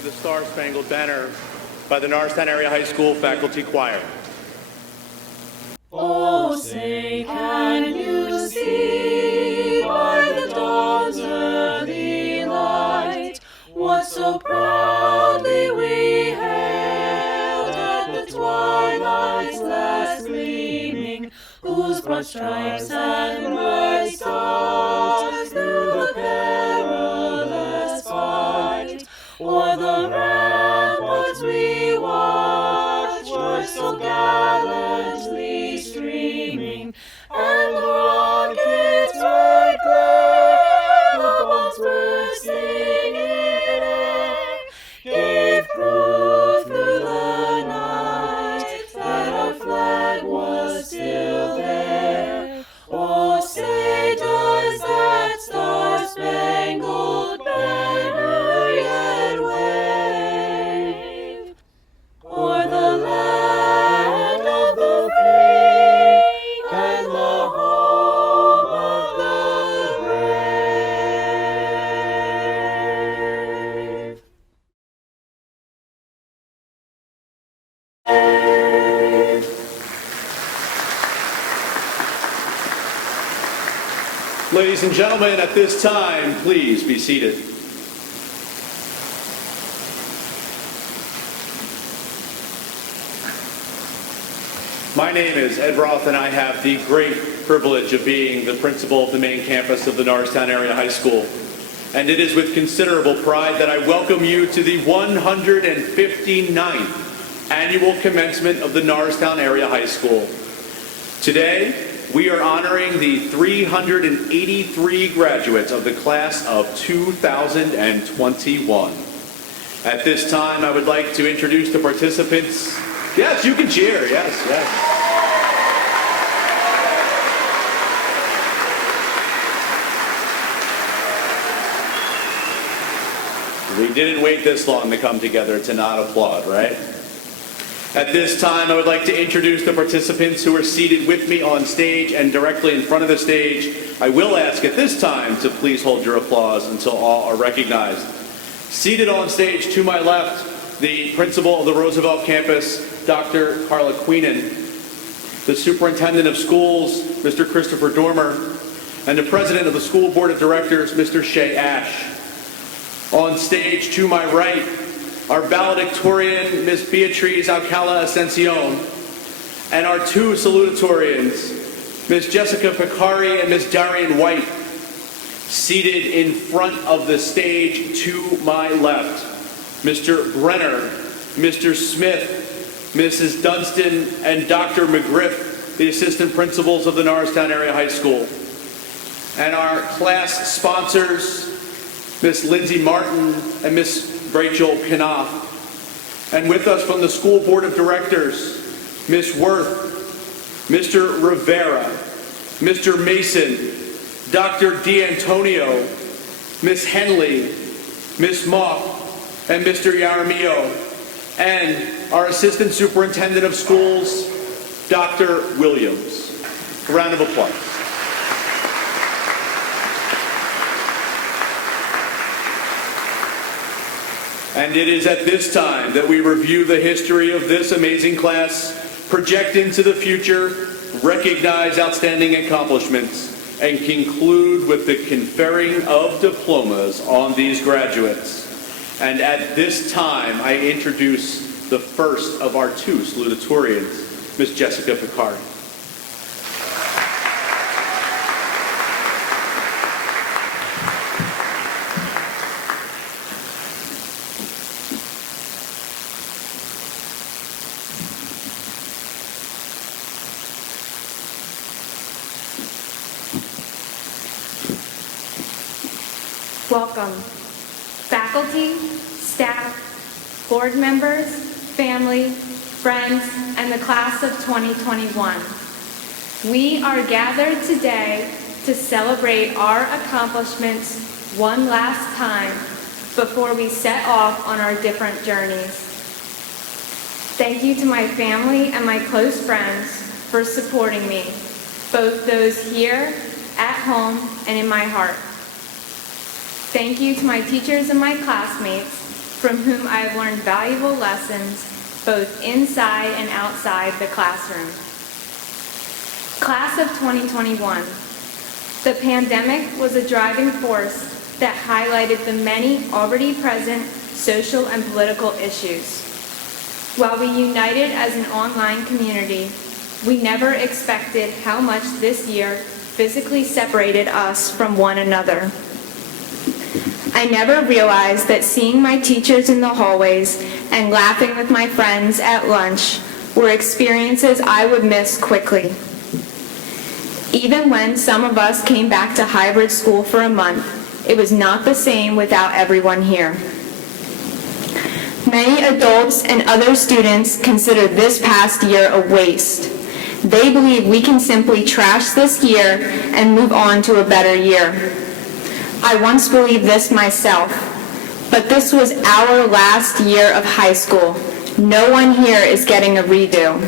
of the Star Spangled Banner by the Norristown Area High School Faculty Choir. Oh, say, can you see by the dawn's early light what so proudly we hailed at the twilight's last gleaming, whose broad stripes and bright stars through the perilous fight o'er the ramparts we watched were so gallantly streaming, and the rocket's red glare, the bombs bursting in air, gave proof through the night that our flag was still there. Oh, say, does that star-spangled banner yet wave o'er the land of the free and the home of the brave? Ladies and gentlemen, at this time, please be seated. My name is Ed Roth, and I have the great privilege of being the principal of the main campus of the Norristown Area High School. And it is with considerable pride that I welcome you to the 159th annual commencement of the Norristown Area High School. Today, we are honoring the 383 graduates of the class of 2021. At this time, I would like to introduce the participants. Yes, you can cheer. Yes, yes. We didn't wait this long to come together to not applaud, right? At this time, I would like to introduce the participants who are seated with me on stage and directly in front of the stage. I will ask at this time to please hold your applause until all are recognized. Seated on stage to my left, the principal of the Roosevelt campus, Dr. Carla Queenan, the superintendent of schools, Mr. Christopher Dormer, and the president of the school board of directors, Mr. Shay Ash. On stage to my right, our valedictorian, Ms. Beatriz Alcala Ascension, and our two salutatorians, Ms. Jessica Picari and Ms. Darian White. Seated in front of the stage to my left, Mr. Brenner, Mr. Smith, Mrs. Dunstan, and Dr. McGriff, the assistant principals of the Norristown Area High School. And our class sponsors, Ms. Lindsay Martin and Ms. Rachel Knopf. And with us from the school board of directors, Ms. Worth, Mr. Rivera, Mr. Mason, Dr. D'Antonio, Ms. Henley, Ms. Mock, and Mr. Yaramillo, and our assistant superintendent of schools, Dr. Williams. A round of applause. And it is at this time that we review the history of this amazing class, project into the future, recognize outstanding accomplishments, and conclude with the conferring of diplomas on these graduates. And at this time, I introduce the first of our two salutatorians, Ms. Jessica Picari. Welcome, faculty, staff, board members, family, friends, and the class of 2021. We are gathered today to celebrate our accomplishments one last time before we set off on our different journeys. Thank you to my family and my close friends for supporting me, both those here, at home, and in my heart. Thank you to my teachers and my classmates from whom I have learned valuable lessons both inside and outside the classroom. Class of 2021. The pandemic was a driving force that highlighted the many already present social and political issues. While we united as an online community, we never expected how much this year physically separated us from one another. I never realized that seeing my teachers in the hallways and laughing with my friends at lunch were experiences I would miss quickly. Even when some of us came back to hybrid school for a month, it was not the same without everyone here. Many adults and other students consider this past year a waste. They believe we can simply trash this year and move on to a better year. I once believed this myself, but this was our last year of high school. No one here is getting a redo.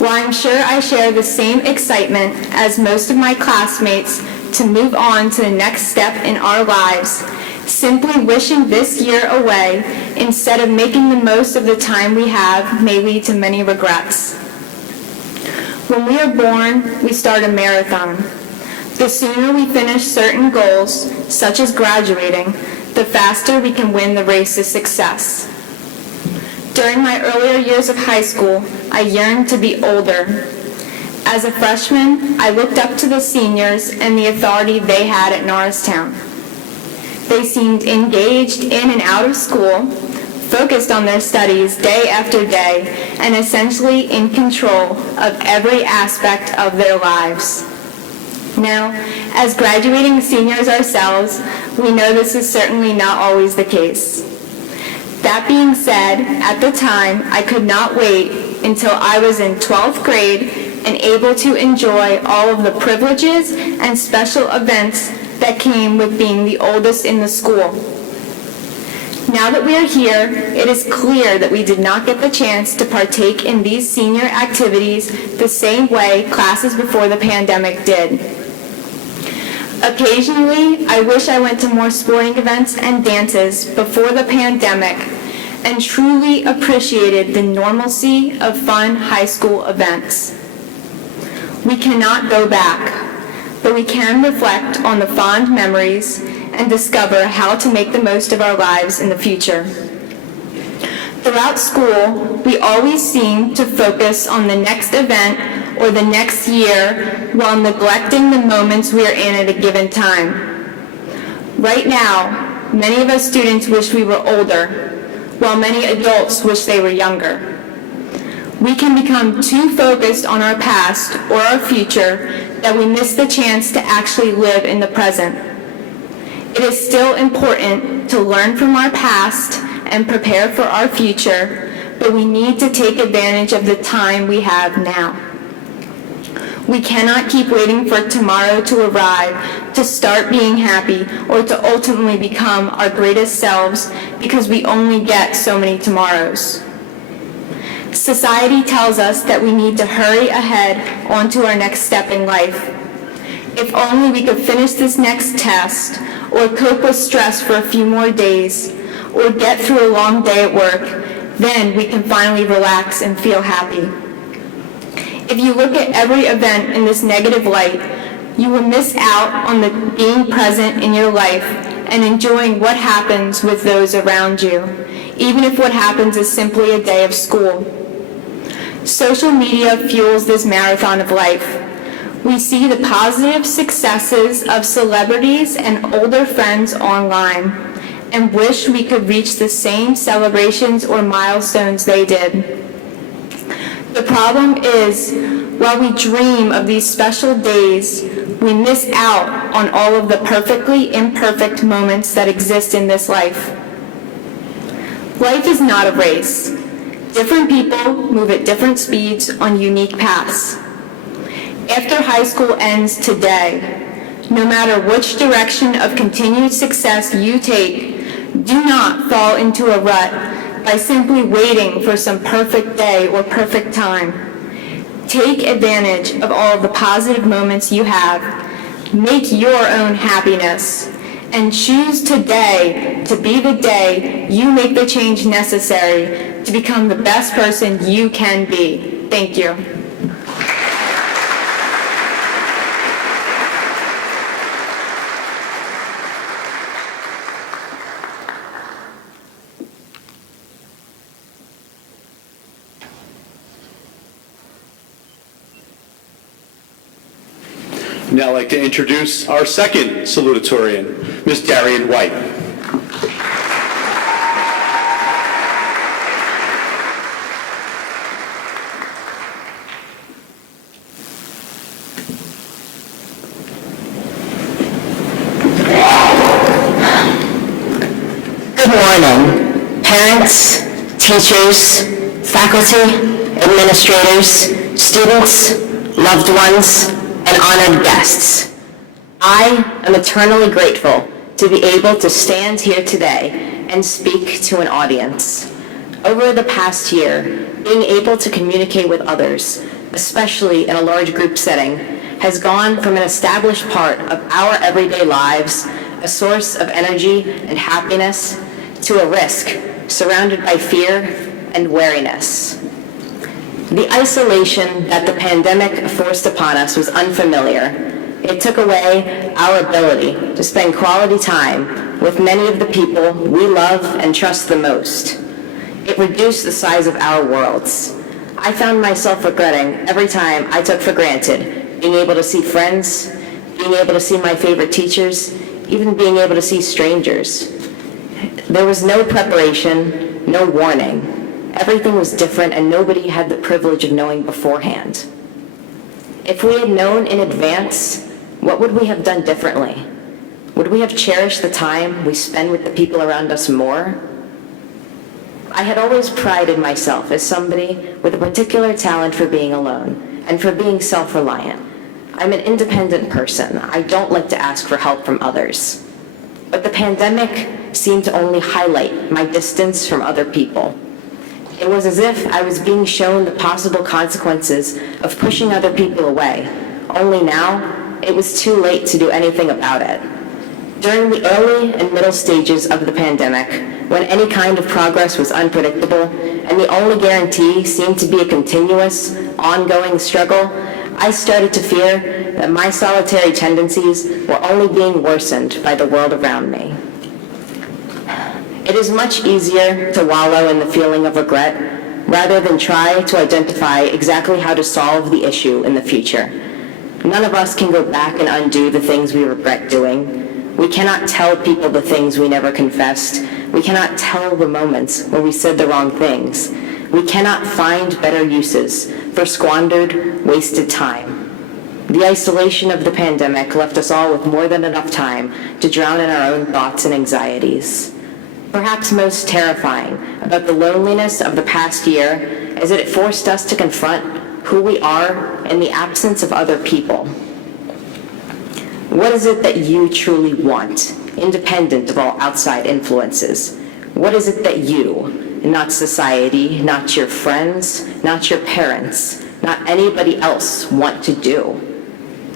While I'm sure I share the same excitement as most of my classmates to move on to the next step in our lives, simply wishing this year away instead of making the most of the time we have may lead to many regrets. When we are born, we start a marathon. The sooner we finish certain goals, such as graduating, the faster we can win the race to success. During my earlier years of high school, I yearned to be older. As a freshman, I looked up to the seniors and the authority they had at Norristown. They seemed engaged in and out of school, focused on their studies day after day, and essentially in control of every aspect of their lives. Now, as graduating seniors ourselves, we know this is certainly not always the case. That being said, at the time, I could not wait until I was in 12th grade and able to enjoy all of the privileges and special events that came with being the oldest in the school. Now that we are here, it is clear that we did not get the chance to partake in these senior activities the same way classes before the pandemic did. Occasionally, I wish I went to more sporting events and dances before the pandemic and truly appreciated the normalcy of fun high school events. We cannot go back, but we can reflect on the fond memories and discover how to make the most of our lives in the future. Throughout school, we always seem to focus on the next event or the next year while neglecting the moments we are in at a given time. Right now, many of us students wish we were older, while many adults wish they were younger. We can become too focused on our past or our future that we miss the chance to actually live in the present. It is still important to learn from our past and prepare for our future, but we need to take advantage of the time we have now. We cannot keep waiting for tomorrow to arrive to start being happy or to ultimately become our greatest selves because we only get so many tomorrows. Society tells us that we need to hurry ahead onto our next step in life. If only we could finish this next test or cope with stress for a few more days or get through a long day at work, then we can finally relax and feel happy. If you look at every event in this negative light, you will miss out on the being present in your life and enjoying what happens with those around you, even if what happens is simply a day of school. Social media fuels this marathon of life. We see the positive successes of celebrities and older friends online and wish we could reach the same celebrations or milestones they did. The problem is, while we dream of these special days, we miss out on all of the perfectly imperfect moments that exist in this life. Life is not a race. Different people move at different speeds on unique paths. After high school ends today, no matter which direction of continued success you take, do not fall into a rut by simply waiting for some perfect day or perfect time. Take advantage of all of the positive moments you have. Make your own happiness and choose today to be the day you make the change necessary to become the best person you can be. Thank you. Now I'd like to introduce our second salutatorian, Ms. Darian White. Good morning, parents, teachers, faculty, administrators, students, loved ones, and honored guests. I am eternally grateful to be able to stand here today and speak to an audience. Over the past year, being able to communicate with others, especially in a large group setting, has gone from an established part of our everyday lives, a source of energy and happiness, to a risk surrounded by fear and wariness. The isolation that the pandemic forced upon us was unfamiliar. It took away our ability to spend quality time with many of the people we love and trust the most. It reduced the size of our worlds. I found myself regretting every time I took for granted being able to see friends, being able to see my favorite teachers, even being able to see strangers. There was no preparation, no warning. Everything was different and nobody had the privilege of knowing beforehand. If we had known in advance, what would we have done differently? Would we have cherished the time we spend with the people around us more? I had always prided myself as somebody with a particular talent for being alone and for being self-reliant. I'm an independent person. I don't like to ask for help from others. But the pandemic seemed to only highlight my distance from other people. It was as if I was being shown the possible consequences of pushing other people away, only now it was too late to do anything about it. During the early and middle stages of the pandemic, when any kind of progress was unpredictable and the only guarantee seemed to be a continuous, ongoing struggle, I started to fear that my solitary tendencies were only being worsened by the world around me. It is much easier to wallow in the feeling of regret rather than try to identify exactly how to solve the issue in the future. None of us can go back and undo the things we regret doing. We cannot tell people the things we never confessed. We cannot tell the moments where we said the wrong things. We cannot find better uses for squandered, wasted time. The isolation of the pandemic left us all with more than enough time to drown in our own thoughts and anxieties. Perhaps most terrifying about the loneliness of the past year is that it forced us to confront who we are in the absence of other people. What is it that you truly want, independent of all outside influences? What is it that you, not society, not your friends, not your parents, not anybody else want to do?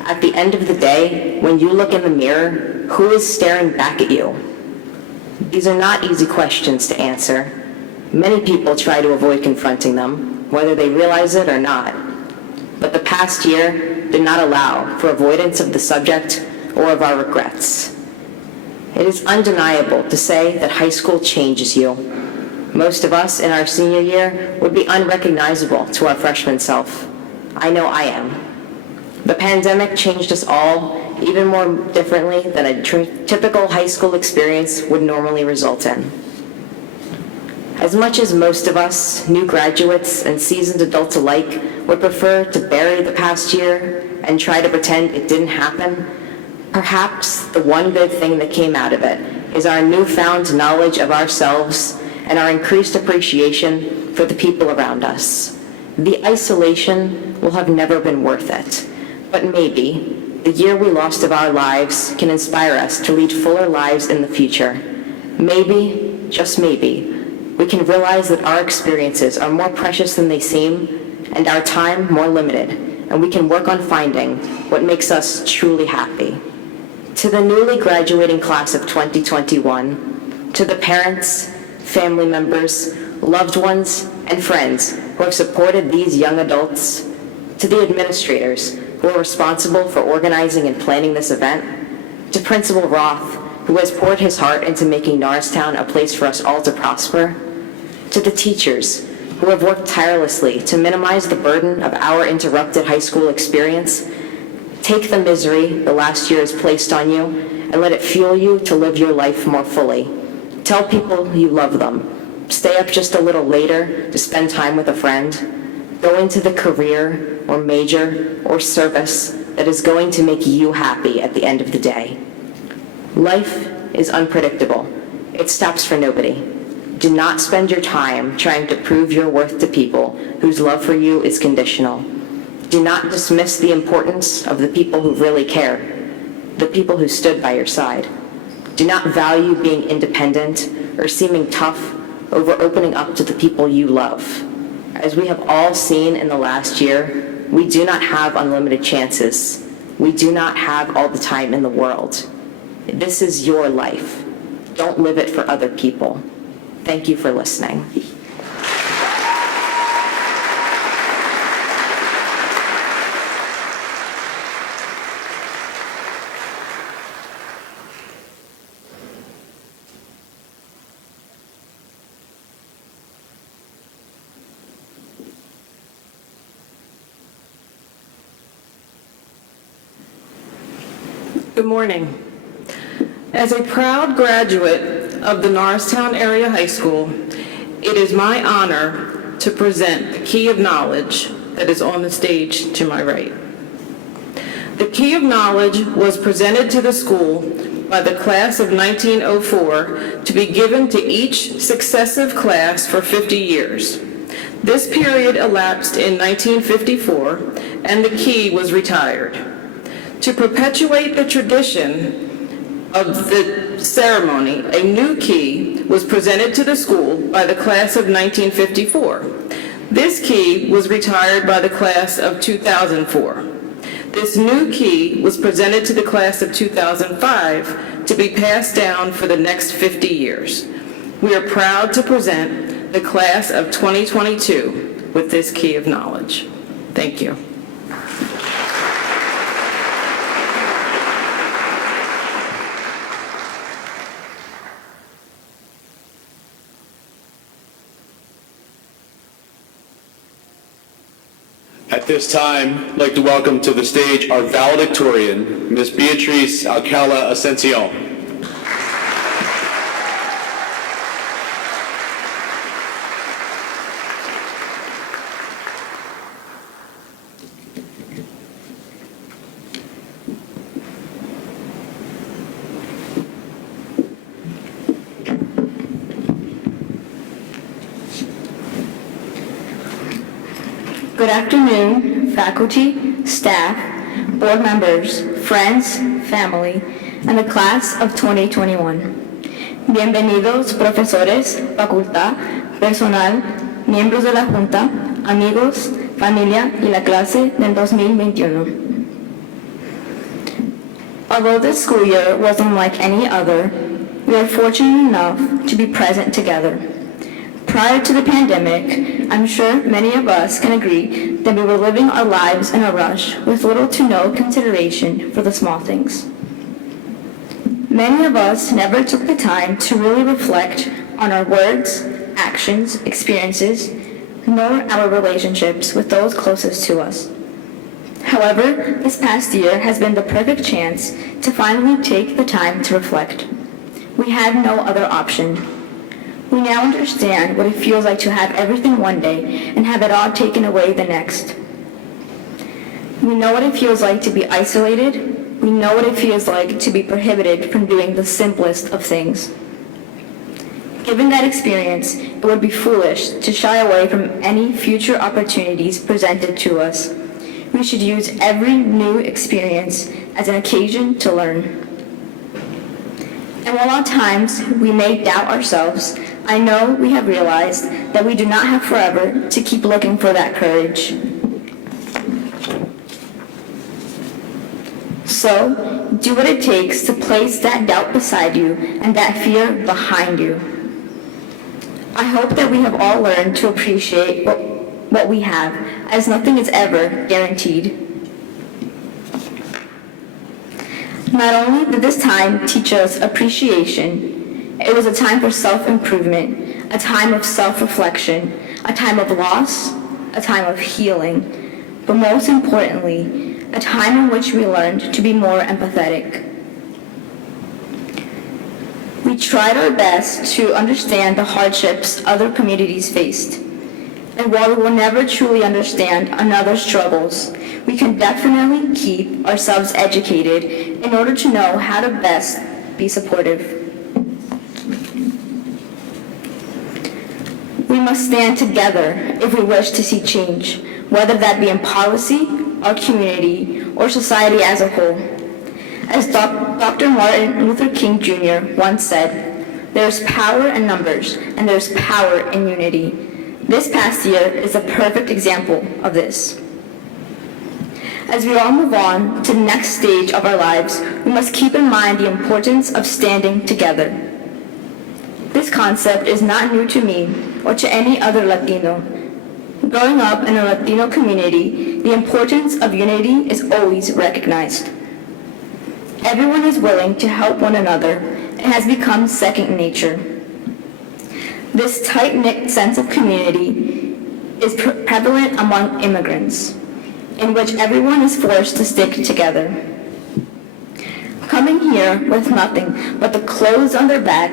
At the end of the day, when you look in the mirror, who is staring back at you? These are not easy questions to answer. Many people try to avoid confronting them, whether they realize it or not. But the past year did not allow for avoidance of the subject or of our regrets. It is undeniable to say that high school changes you. Most of us in our senior year would be unrecognizable to our freshman self. I know I am. The pandemic changed us all even more differently than a typical high school experience would normally result in. As much as most of us, new graduates and seasoned adults alike, would prefer to bury the past year and try to pretend it didn't happen, perhaps the one good thing that came out of it is our newfound knowledge of ourselves and our increased appreciation for the people around us. The isolation will have never been worth it, but maybe the year we lost of our lives can inspire us to lead fuller lives in the future. Maybe, just maybe, we can realize that our experiences are more precious than they seem and our time more limited, and we can work on finding what makes us truly happy. To the newly graduating class of 2021, to the parents, family members, loved ones, and friends who have supported these young adults, to the administrators who are responsible for organizing and planning this event, to Principal Roth, who has poured his heart into making Norristown a place for us all to prosper, to the teachers who have worked tirelessly to minimize the burden of our interrupted high school experience. Take the misery the last year has placed on you and let it fuel you to live your life more fully. Tell people you love them. Stay up just a little later to spend time with a friend. Go into the career or major or service that is going to make you happy at the end of the day. Life is unpredictable. It stops for nobody. Do not spend your time trying to prove your worth to people whose love for you is conditional. Do not dismiss the importance of the people who really care, the people who stood by your side. Do not value being independent or seeming tough over opening up to the people you love. As we have all seen in the last year, we do not have unlimited chances. We do not have all the time in the world. This is your life. Don't live it for other people. Thank you for listening. Good morning. As a proud graduate of the Norristown Area High School, it is my honor to present the key of knowledge that is on the stage to my right. The key of knowledge was presented to the school by the class of 1904 to be given to each successive class for 50 years. This period elapsed in 1954, and the key was retired. To perpetuate the tradition of the ceremony, a new key was presented to the school by the class of 1954. This key was retired by the class of 2004. This new key was presented to the class of 2005 to be passed down for the next 50 years. We are proud to present the class of 2022 with this key of knowledge. Thank you. At this time, I'd like to welcome to the stage our valedictorian, Ms. Beatriz Alcala Ascension. Good afternoon, faculty, staff, board members, friends, family, and the class of 2021. Bienvenidos, profesores, facultad, personal, miembros de la Junta, amigos, familia y la clase del 2021. Although this school year was unlike any other, we are fortunate enough to be present together. Prior to the pandemic, I'm sure many of us can agree that we were living our lives in a rush with little to no consideration for the small things. Many of us never took the time to really reflect on our words, actions, experiences, nor our relationships with those closest to us. However, this past year has been the perfect chance to finally take the time to reflect. We had no other option. We now understand what it feels like to have everything one day and have it all taken away the next. We know what it feels like to be isolated. We know what it feels like to be prohibited from doing the simplest of things. Given that experience, it would be foolish to shy away from any future opportunities presented to us. We should use every new experience as an occasion to learn. And while at times we may doubt ourselves, I know we have realized that we do not have forever to keep looking So, do what it takes to place that doubt beside you and that fear behind you. I hope that we have all learned to appreciate what we have, as nothing is ever guaranteed. Not only did this time teach us appreciation, it was a time for self-improvement, a time of self-reflection, a time of loss, a time of healing, but most importantly, a time in which we learned to be more empathetic. We tried our best to understand the hardships other communities faced. And while we will never truly understand another's struggles, we can definitely keep ourselves educated in order to know how to best be supportive. We must stand together if we wish to see change, whether that be in policy, our community, or society as a whole. As Dr. Martin Luther King Jr. once said, "There's power in numbers, and there's power in unity." This past year is a perfect example of this. As we all move on to the next stage of our lives, we must keep in mind the importance of standing together. This concept is not new to me or to any other Latino. Growing up in a Latino community, the importance of unity is always recognized. Everyone is willing to help one another and has become second nature. This tight-knit sense of community is prevalent among immigrants, in which everyone is forced to stick together. Coming here with nothing but the clothes on their back,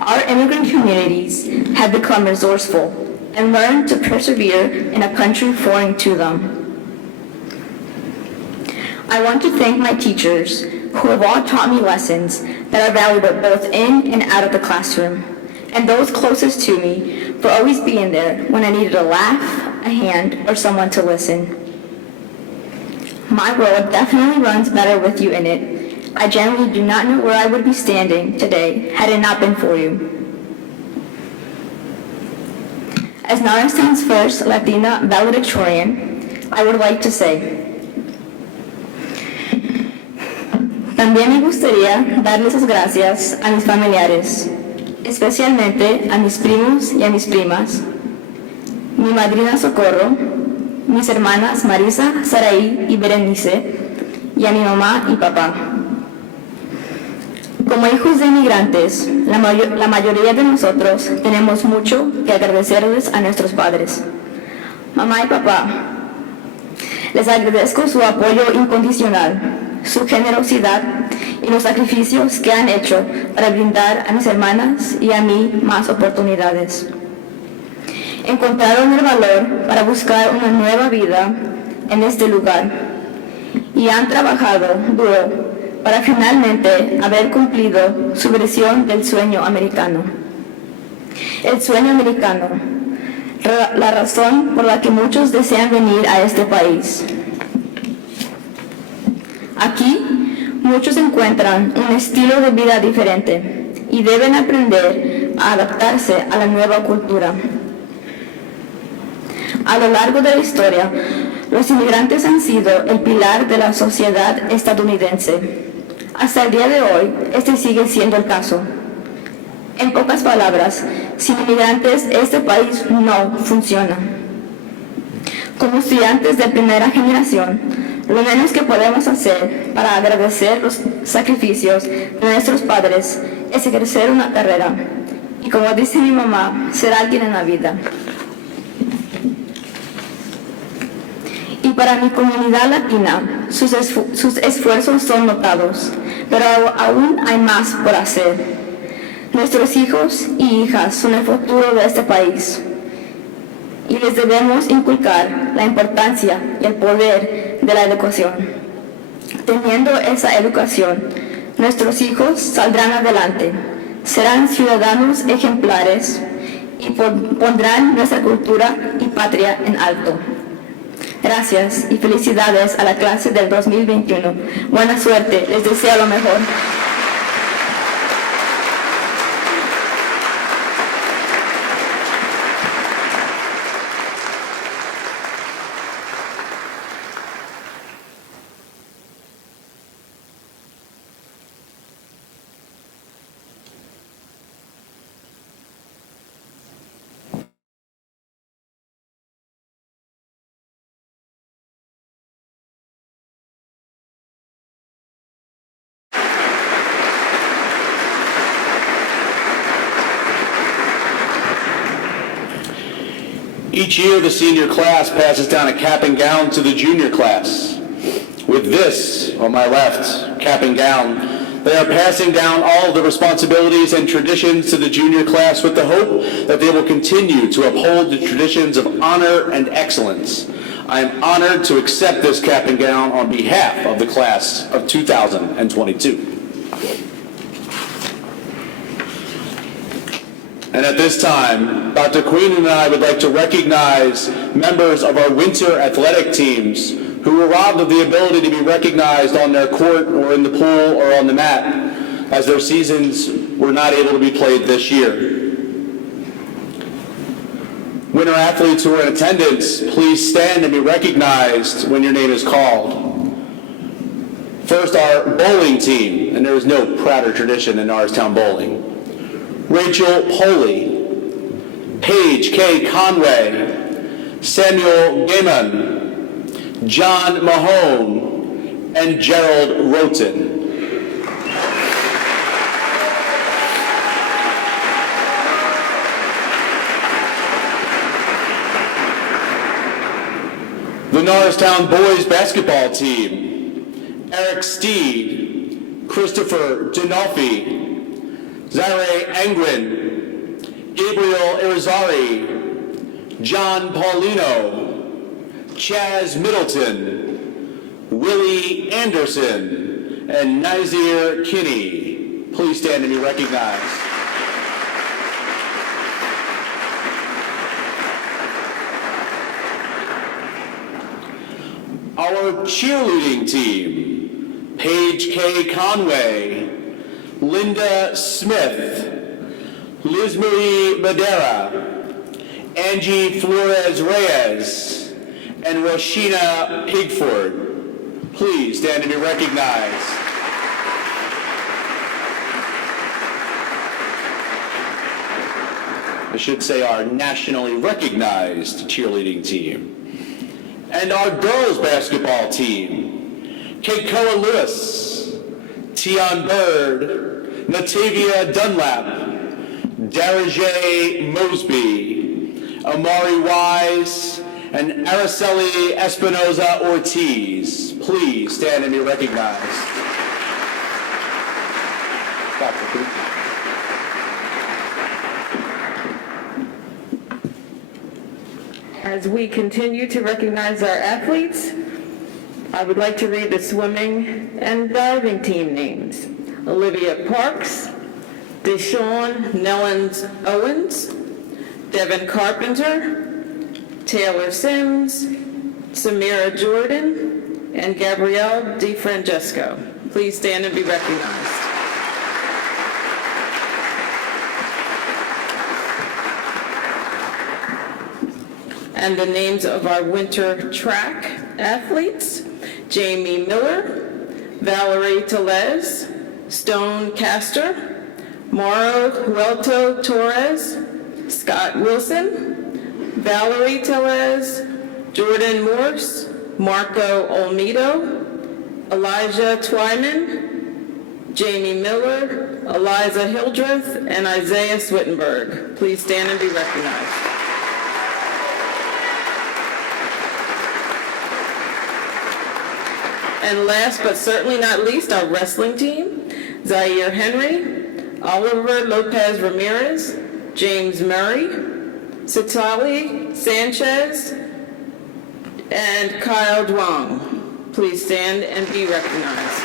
our immigrant communities have become resourceful and learned to persevere in a country foreign to them. I want to thank my teachers who have all taught me lessons that are valuable both in and out of the classroom, and those closest to me for always being there when I needed a laugh, a hand, or someone to listen. My world definitely runs better with you in it. I genuinely do not know where I would be standing today had it not been for you. As Norristown's first Latina valedictorian, I would like to say, también me gustaría darles las gracias a mis familiares, especialmente a mis primos y a mis primas, mi madrina Socorro, mis hermanas Marisa, Saraí y Berenice, y a mi mamá y papá. Como hijos de inmigrantes, la mayoría de nosotros tenemos mucho que agradecerles a nuestros padres. Mamá y papá, les agradezco su apoyo incondicional, su generosidad y los sacrificios que han hecho para brindar a mis hermanas y a mí más oportunidades. Encontraron el valor para buscar una nueva vida en este lugar y han trabajado duro para finalmente haber cumplido su versión del sueño americano. El sueño americano, la razón por la que muchos desean venir a este país. Aquí, muchos encuentran un estilo de vida diferente y deben aprender a adaptarse a la nueva cultura. A lo largo de la historia, los inmigrantes han sido el pilar de la sociedad estadounidense. Hasta el día de hoy, este sigue siendo el caso. En pocas palabras, sin inmigrantes, este país no funciona. Como estudiantes de primera generación, lo menos que podemos hacer para agradecer los sacrificios de nuestros padres es ejercer una carrera y, como dice mi mamá, ser alguien en la vida. Y para mi comunidad latina, sus esfuerzos son notados, pero aún hay más por hacer. Nuestros hijos y hijas son el futuro de este país y les debemos inculcar la importancia y el poder de la educación. Teniendo esa educación, nuestros hijos saldrán adelante, serán ciudadanos ejemplares y pondrán nuestra cultura y patria en alto. Gracias y felicidades a la clase del 2021. Buena suerte, les deseo lo mejor. Each year, the senior class passes down a cap and gown to the junior class. With this, on my left, cap and gown, they are passing down all of the responsibilities and traditions to the junior class with the hope that they will continue to uphold the traditions of honor and excellence. I am honored to accept this cap and gown on behalf of the class of 2022. And at this time, Dr. Queen and I would like to recognize members of our winter athletic teams who were robbed of the ability to be recognized on their court or in the pool or on the mat, as their seasons were not able to be played this year. Winter athletes who are in attendance, please stand and be recognized when your name is called. First, our bowling team, and there is no prouder tradition than Norristown bowling. Rachel Poley, Paige K. Conway, Samuel Gaiman, John Mahone, and Gerald Roten. The Norristown boys basketball team, Eric Steed, Christopher Dinolfi, Zare Angwin, Gabriel Irizarry, John Paulino, Chaz Middleton, Willie Anderson, and Nazir Kinney. Please stand and be recognized. Our cheerleading team, Paige K. Conway, Linda Smith, Liz Marie Madera, Angie Flores Reyes, and Roshina Pigford. Please stand to be recognized. I should say our nationally recognized cheerleading team. And our girls basketball team, Keikoa Lewis, Tion Bird, Natavia Dunlap, Darajay Mosby, Amari Wise, and Araceli Espinoza Ortiz. Please stand and be recognized. Dr. Cruz. As we continue to recognize our athletes, I would like to read the swimming and diving team names. Olivia Parks, Deshawn Nellens Owens, Devin Carpenter, Taylor Sims, Samira Jordan, and Gabrielle DeFrancesco. Please stand and be recognized. And the names of our winter track athletes: Jamie Miller, Valerie Telez, Stone Castor, Mauro Huelto Torres, Scott Wilson, Valerie Telez, Jordan Morse, Marco Olmedo, Elijah Twyman, Jamie Miller, Eliza Hildreth, and Isaiah Swittenberg. Please stand and be recognized. And last but certainly not least, our wrestling team: Zaire Henry, Oliver Lopez Ramirez, James Murray, Sitali Sanchez, and Kyle Duong. Please stand and be recognized.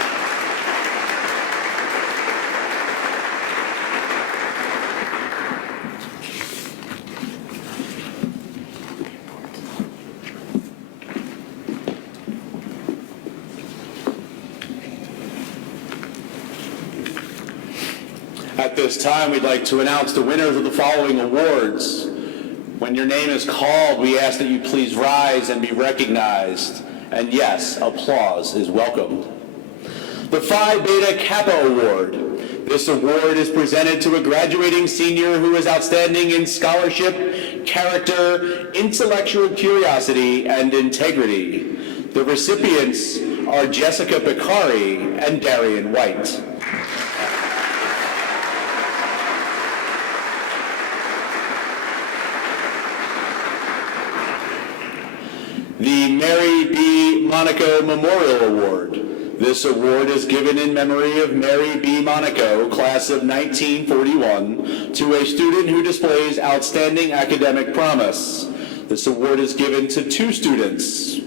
At this time, we'd like to announce the winners of the following awards. When your name is called, we ask that you please rise and be recognized. And yes, applause is welcomed. The Phi Beta Kappa Award. This award is presented to a graduating senior who is outstanding in scholarship, character, intellectual curiosity, and integrity. The recipients are Jessica Beccari and Darian White. the Mary B. Monaco Memorial Award. This award is given in memory of Mary B. Monaco, class of 1941, to a student who displays outstanding academic promise. This award is given to two students,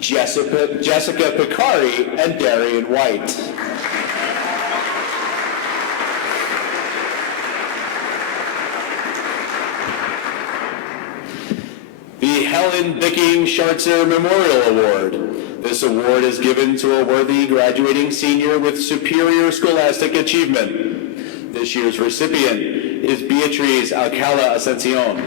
Jessica Picari and Darian White. The Helen Bicking Schartzer Memorial Award. This award is given to a worthy graduating senior with superior scholastic achievement. This year's recipient is Beatriz Alcala Ascension.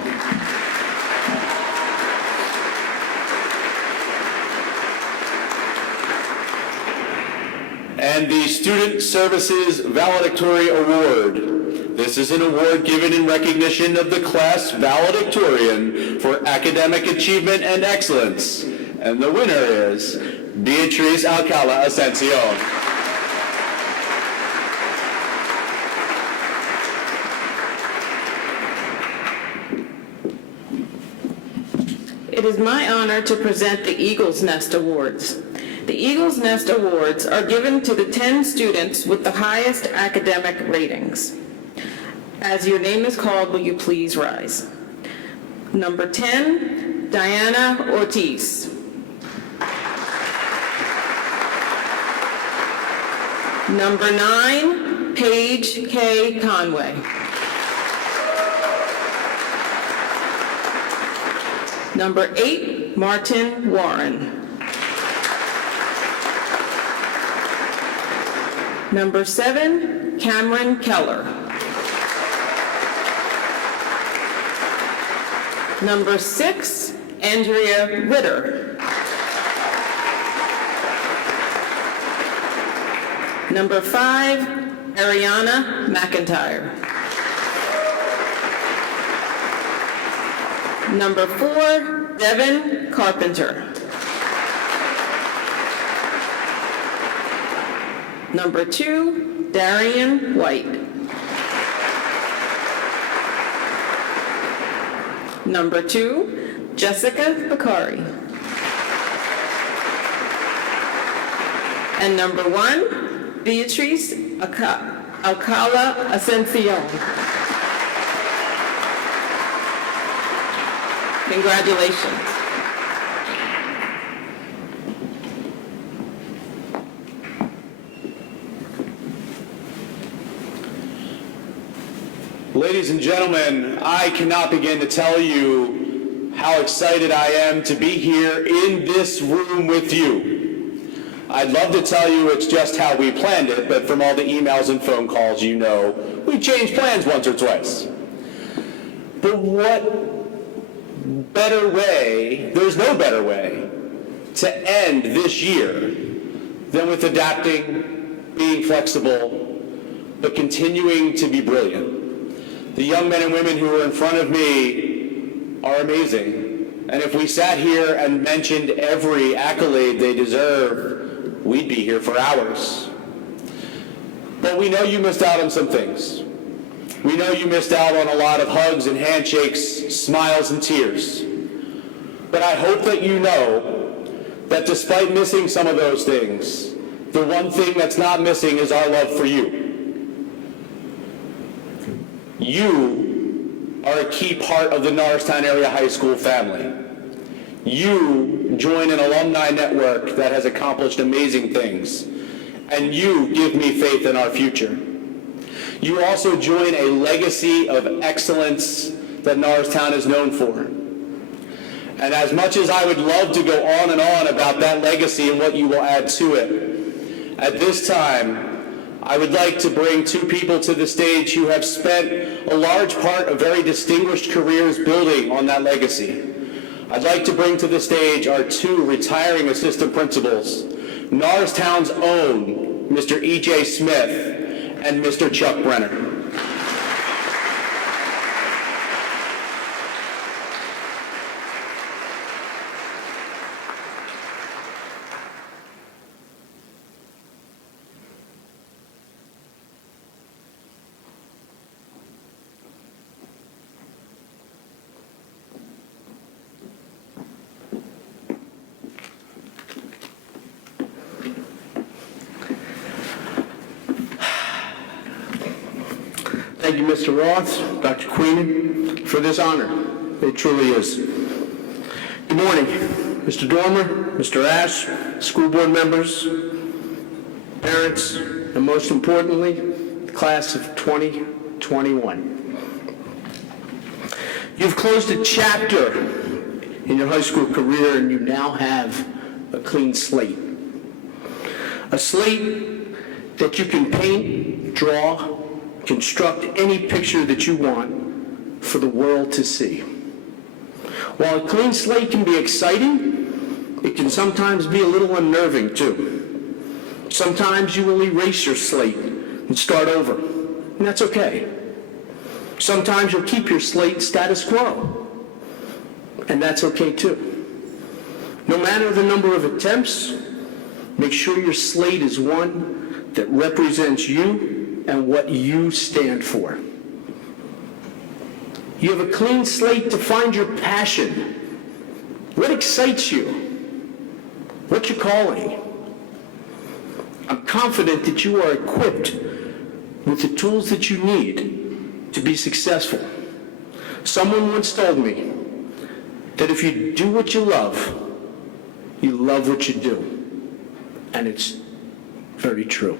And the Student Services Valedictorian Award. This is an award given in recognition of the class valedictorian for academic achievement and excellence. And the winner is Beatriz Alcala Ascension. It is my honor to present the Eagle's Nest Awards. The Eagle's Nest Awards are given to the 10 students with the highest academic ratings. As your name is called, will you please rise? Number 10, Diana Ortiz. Number 9, Paige K. Conway. Number 8, Martin Warren. Number 7, Cameron Keller. Number 6, Andrea Ritter. Number 5, Ariana McIntyre. Number 4, Devin Carpenter. Number 2, Darian White. Number 2, Jessica Picari. And number 1, Beatriz Alcala Ascension. Congratulations. Ladies and gentlemen, I cannot begin to tell you how excited I am to be here in this room with you. I'd love to tell you it's just how we planned it, but from all the emails and phone calls, you know, we changed plans once or twice. But what better way, there's no better way, to end this year than with adapting, being flexible, but continuing to be brilliant. The young men and women who are in front of me are amazing. And if we sat here and mentioned every accolade they deserve, we'd be here for hours. But we know you missed out on some things. We know you missed out on a lot of hugs and handshakes, smiles and tears. But I hope that you know that despite missing some of those things, the one thing that's not missing is our love for you. You are a key part of the Norristown Area High School family. You join an alumni network that has accomplished amazing things, and you give me faith in our future. You also join a legacy of excellence that Norristown is known for. And as much as I would love to go on and on about that legacy and what you will add to it, at this time, I would like to bring two people to the stage who have spent a large part of very distinguished careers building on that legacy. I'd like to bring to the stage our two retiring assistant principals, Norristown's own Mr. E.J. Smith and Mr. Chuck Brenner. Thank you, Mr. Roth, Dr. Queenan, for this honor. It truly is. Good morning, Mr. Dormer, Mr. Ash, school board members, parents, and most importantly, the class of 2021. You've closed a chapter in your high school career, and you now have a clean slate. A slate that you can paint, draw, construct any picture that you want for the world to see. While a clean slate can be exciting, it can sometimes be a little unnerving too. Sometimes you will erase your slate and start over, and that's okay. Sometimes you'll keep your slate status quo, and that's okay too. No matter the number of attempts, make sure your slate is one that represents you and what you stand for. You have a clean slate to find your passion. What excites you? What's your calling? I'm confident that you are equipped with the tools that you need to be successful. Someone once told me that if you do what you love what you do. And it's very true.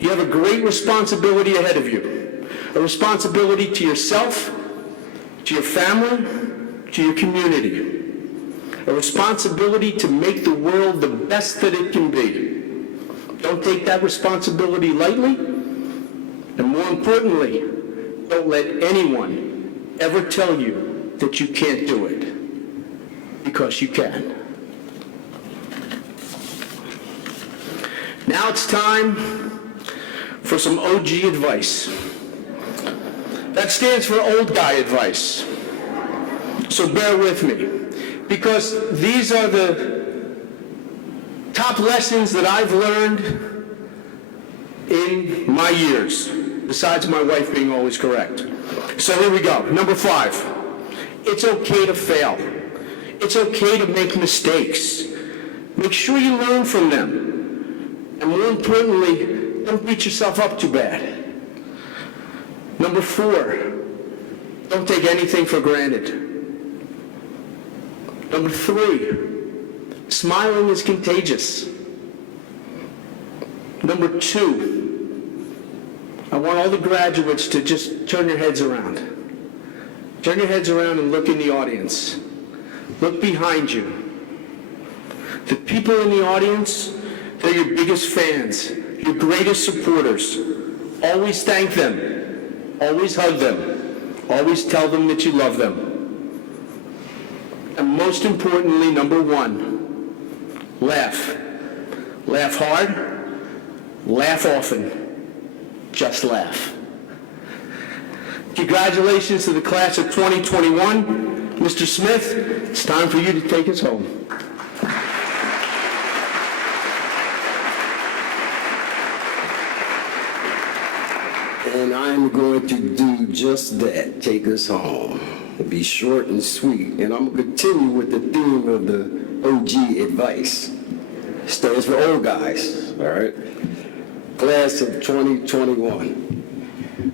You have a great responsibility ahead of you. A responsibility to yourself, to your family, to your community. A responsibility to make the world the best that it can be. Don't take that responsibility lightly, and more importantly, don't let anyone ever tell you that you can't do it, because you can. Now it's time for some OG advice. That stands for old guy advice. So bear with me, because these are the top lessons that I've learned in my years, besides my wife being always correct. So here we go. Number 5, it's okay to fail. It's okay to make mistakes. Make sure you learn from them. And more importantly, don't beat yourself up too bad. Number 4, don't take anything for granted. Number 3, smiling is contagious. Number 2, I want all the graduates to just turn your heads around. Turn your heads around and look in the audience. Look behind you. The people in the audience, they're your biggest fans, your greatest supporters. Always thank them. Always hug them. Always tell them that you love them. And most importantly, number 1, laugh. Laugh hard. Laugh often. Just laugh. Congratulations to the class of 2021. Mr. Smith, it's time for you to take us home. And I'm going to do just that, take us home. It'll be short and sweet. And I'm going to continue with the theme of the OG advice. Stands for old guys, all right? Class of 2021.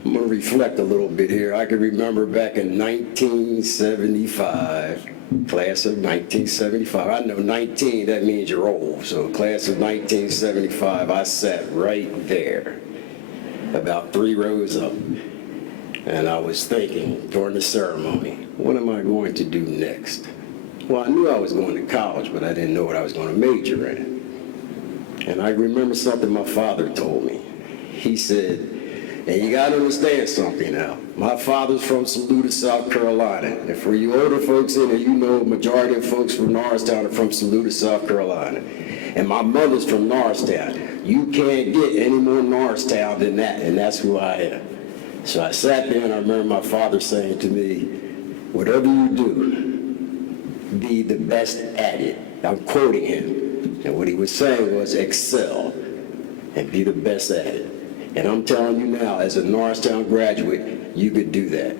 I'm going to reflect a little bit here. I can remember back in 1975, class of 1975. I know 19, that means you're old. So class of 1975, I sat right there, about 3 rows up. And I was thinking during the ceremony, what am I going to do next? Well, I knew I was going to college, but I didn't know what I was going to major in. And I remember something my father told me. He said, and you got to understand something now. My father's from Saluda, South Carolina. And for you older folks in there, you know the majority of folks from Norristown are from Saluda, South Carolina. And my mother's from Norristown. You can't get any more Norristown than that, and that's who I am. So I sat there and I remember my father saying to me, whatever you do, be the best at it. I'm quoting him. And what he was saying was excel and be the best at it. And I'm telling you now, as a Norristown graduate, you could do that.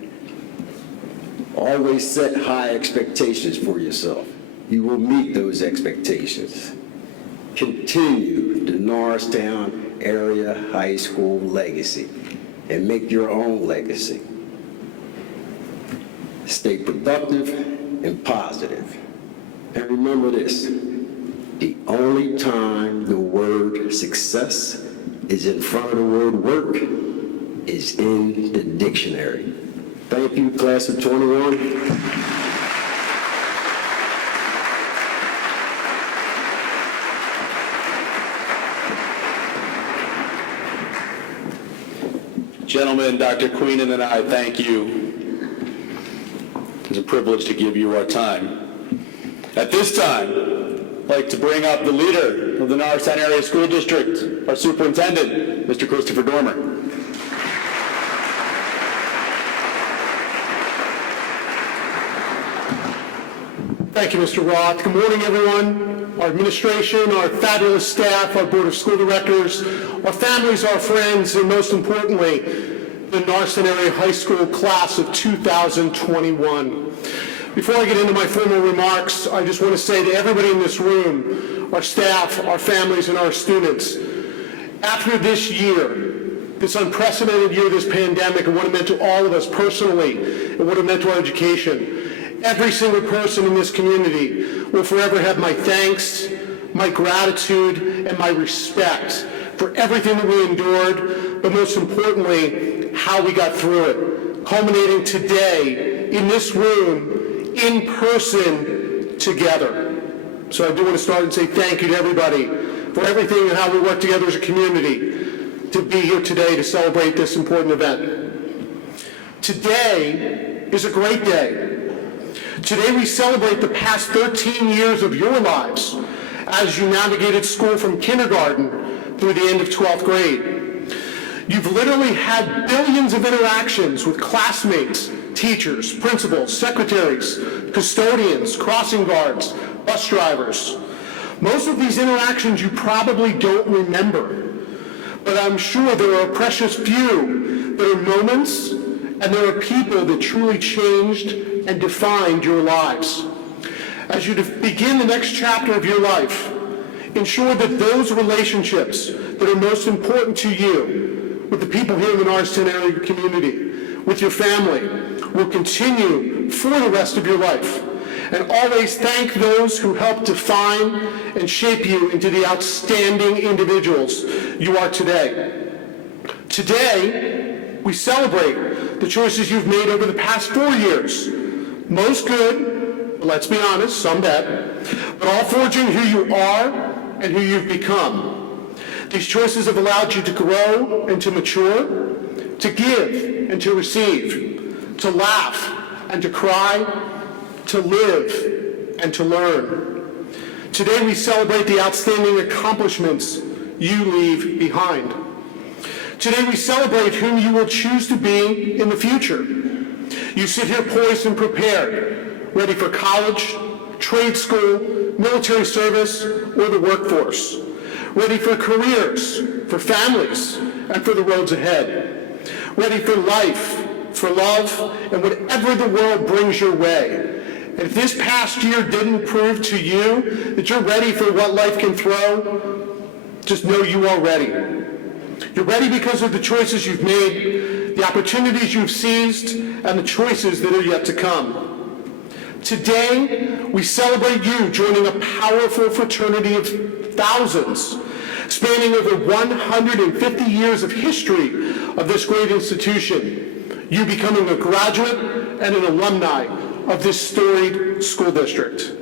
Always set high expectations for yourself. You will meet those expectations. Continue the Norristown area high school legacy. and make your own legacy. Stay productive and positive. And remember this, the only time the word success is in front of the word work is in the dictionary. Thank you, class of 21. Gentlemen, Dr. Queenan and I thank you. It's a privilege to give you our time. At this time, I'd like to bring up the leader of the Norristown Area School District, our superintendent, Mr. Christopher Dormer. Thank you, Mr. Roth. Good morning, everyone. Our administration, our fabulous staff, our board of school directors, our families, our friends, and most importantly, the Norristown Area High School class of 2021. Before I get into my formal remarks, I just want to say to everybody in this room, our staff, our families, and our students, after this year, this unprecedented year, this pandemic, and what it meant to all of us personally, and what it meant to our education, every single person in this community will forever have my thanks, my gratitude, and my respect for everything that we endured, but most importantly, how we got through it, culminating today in this room, in person, together. So I do want to start and say thank you to everybody for everything and how we work together as a community to be here today to celebrate this important event. Today is a great day. Today we celebrate the past 13 years of your lives as you navigated school from kindergarten through the end of 12th grade. You've literally had billions of interactions with classmates, teachers, principals, secretaries, custodians, crossing guards, bus drivers. Most of these interactions you probably don't remember, but I'm sure there are a precious few that are moments and there are people that truly changed and defined your lives. As you begin the next chapter of your life, ensure that those relationships that are most important to you with the people here in the Norristown area community, with your family, will continue for the rest of your life. And always thank those who helped define and shape you into the outstanding individuals you are today. Today, we celebrate the choices you've made over the past 4 years. Most good, let's be honest, some bad, but all forging who you are and who you've become. These choices have allowed you to grow and to mature, to give and to receive, to laugh and to cry, to live and to learn. Today we celebrate the outstanding accomplishments you leave behind. Today we celebrate whom you will choose to be in the future. You sit here poised and prepared, ready for college, trade school, military service, or the workforce. Ready for careers, for families, and for the roads ahead. Ready for life, for love, and whatever the world brings your way. And if this past year didn't prove to you that you're ready for what life can throw, just know you are ready. You're ready because of the choices you've made, the opportunities you've seized, and the choices that are yet to come. Today, we celebrate you joining a powerful fraternity of thousands, spanning over 150 years of history of this great institution. You becoming a graduate and an alumni of this storied school district.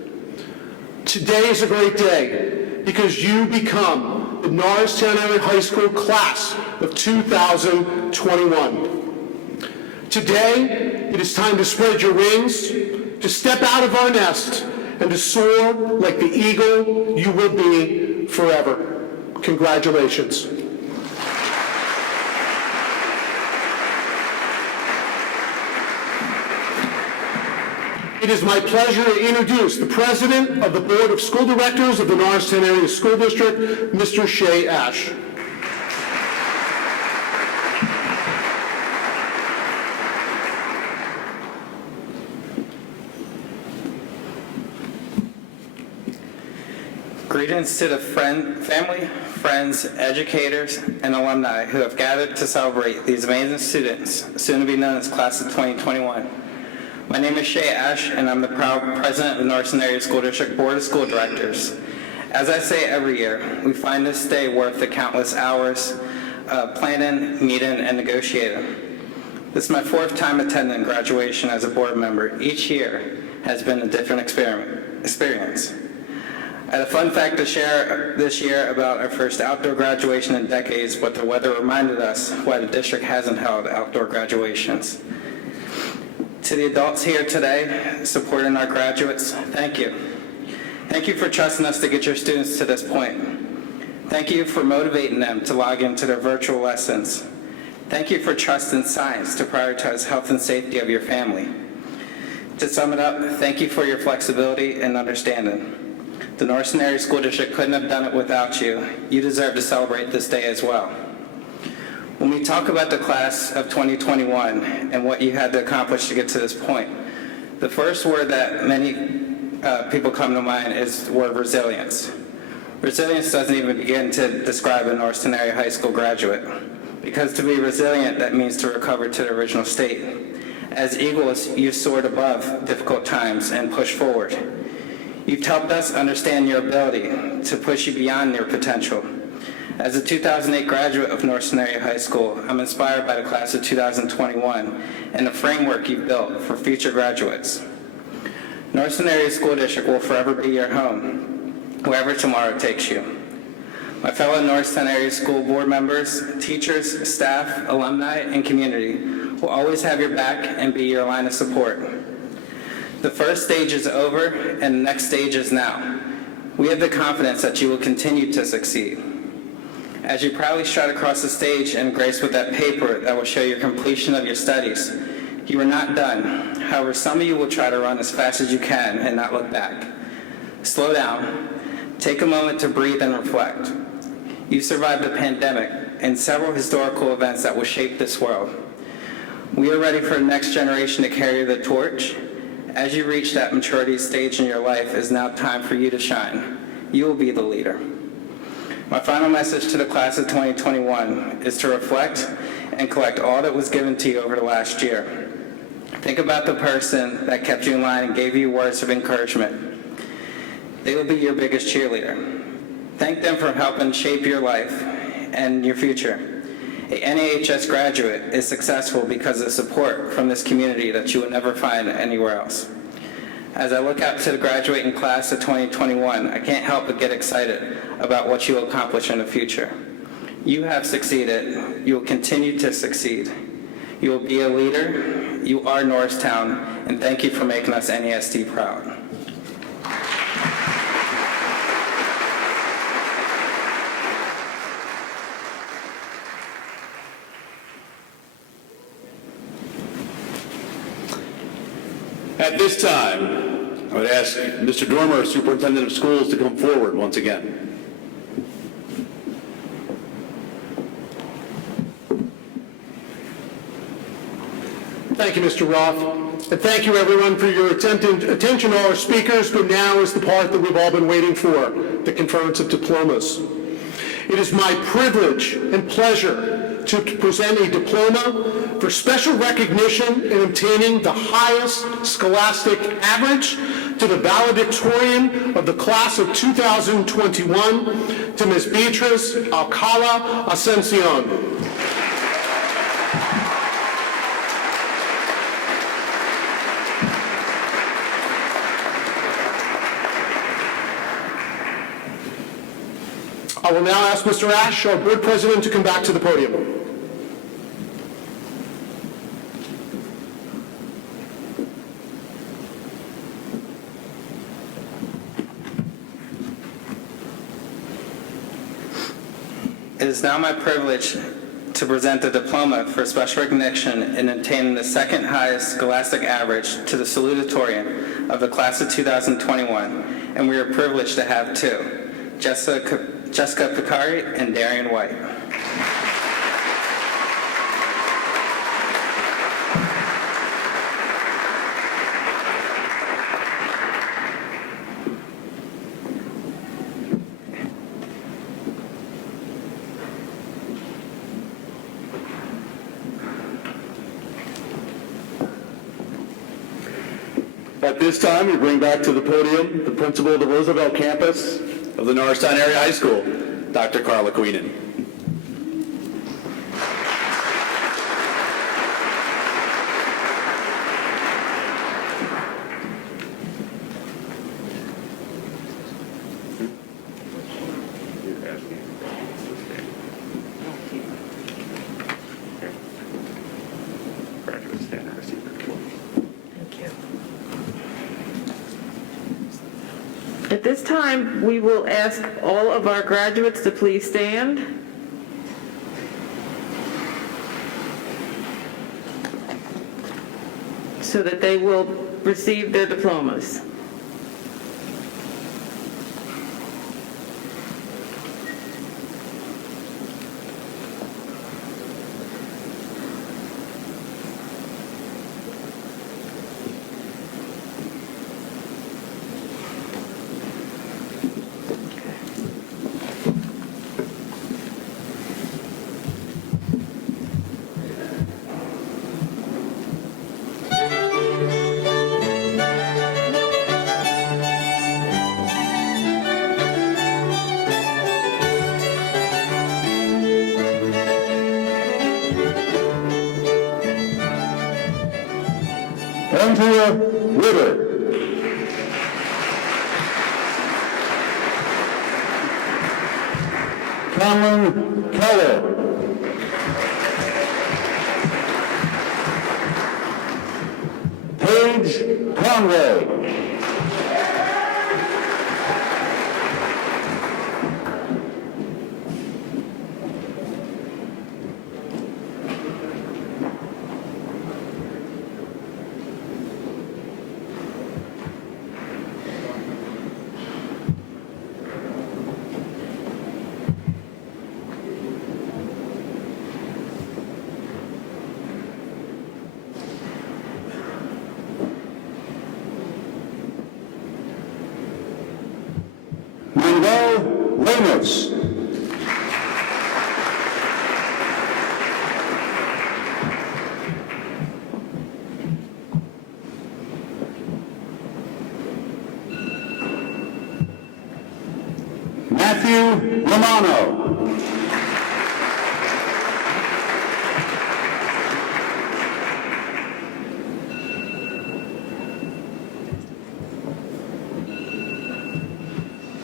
Today is a great day because you become the Norristown Area High School class of 2021. Today, it is time to spread your wings, to step out of our nest, and to soar like the eagle you will be forever. Congratulations. It is my pleasure to introduce the President of the Board of School Directors of the Norristown Area School District, Mr. Shay Ash. Greetings to the family, friends, educators, and alumni who have gathered to celebrate these amazing students, soon to be known as Class of 2021. My name is Shay Ash, and I'm the proud president of the Norristown Area School District Board of School Directors. As I say every year, we find this day worth the countless hours of planning, meeting, and negotiating. This is my 4th time attending graduation as a board member. Each year has been a different experience. I had a fun fact to share this year about our first outdoor graduation in decades, but the weather reminded us why the district hasn't held outdoor graduations. To the adults here today supporting our graduates, thank you. Thank you for trusting us to get your students to this point. Thank you for motivating them to log into their virtual lessons. Thank you for trusting science to prioritize health and safety of your family. To sum it up, thank you for your flexibility and understanding. The Norristown Area School District couldn't have done it without you. You deserve to celebrate this day as well. When we talk about the class of 2021 and what you had to accomplish to get to this point, the first word that many people come to mind is the word resilience. Resilience doesn't even begin to describe a Norristown Area High School graduate, because to be resilient, that means to recover to the original state. As eagles, you soared above difficult times and pushed forward. You've helped us understand your ability to push you beyond your potential. As a 2008 graduate of Norristown Area High School, I'm inspired by the class of 2021 and the framework you've built for future graduates. Norristown Area School District will forever be your home, wherever tomorrow takes you. My fellow Norristown Area School Board members, teachers, staff, alumni, and community will always have your back and be your line of support. The first stage is over, and the next stage is now. We have the confidence that you will continue to succeed. As you proudly stride across the stage and grace with that paper that will show your completion of your studies, you are not done. However, some of you will try to run as fast as you can and not look back. Slow down. Take a moment to breathe and reflect. You survived the pandemic and several historical events that will shape this world. We are ready for the next generation to carry the torch. As you reach that maturity stage in your life, it's now time for you to shine. You will be the leader. My final message to the class of 2021 is to reflect and collect all that was given to you over the last year. Think about the person that kept you in line and gave you words of encouragement. They will be your biggest cheerleader. Thank them for helping shape your life and your future. A NAHS graduate is successful because of support from this community that you will never find anywhere else. As I look out to the graduating class of 2021, I can't help but get excited about what you will accomplish in the future. You have succeeded. You will continue to succeed. You will be a leader. You are Norristown, and thank you for making us NASD proud. At this time, I would ask Mr. Dormer, Superintendent of Schools, to come forward once again. Thank you, Mr. Roth. And thank you, everyone, for your attention to our speakers, but now is the part that we've all been waiting for, the conference of diplomas. It is my privilege and pleasure to present a diploma for special recognition in obtaining the highest scholastic average to the valedictorian of the class of 2021, to Ms. Beatrice Alcala Ascension. I will now ask Mr. Ash, our board president, to come back to the podium. It is now my privilege to present the diploma for special recognition in obtaining the second highest scholastic average to the salutatorian of the class of 2021, and we are privileged to have two, Jessica Picari and Darian White. At this time, we bring back to the podium the principal of the Roosevelt campus of the Norristown Area High School, Dr. Carla Queenan. At this time, we will ask all of our graduates to please stand. So that they will receive their diplomas. Andrea Ritter. Cameron Keller. Paige Conway. Manuel Ramos. Matthew Romano.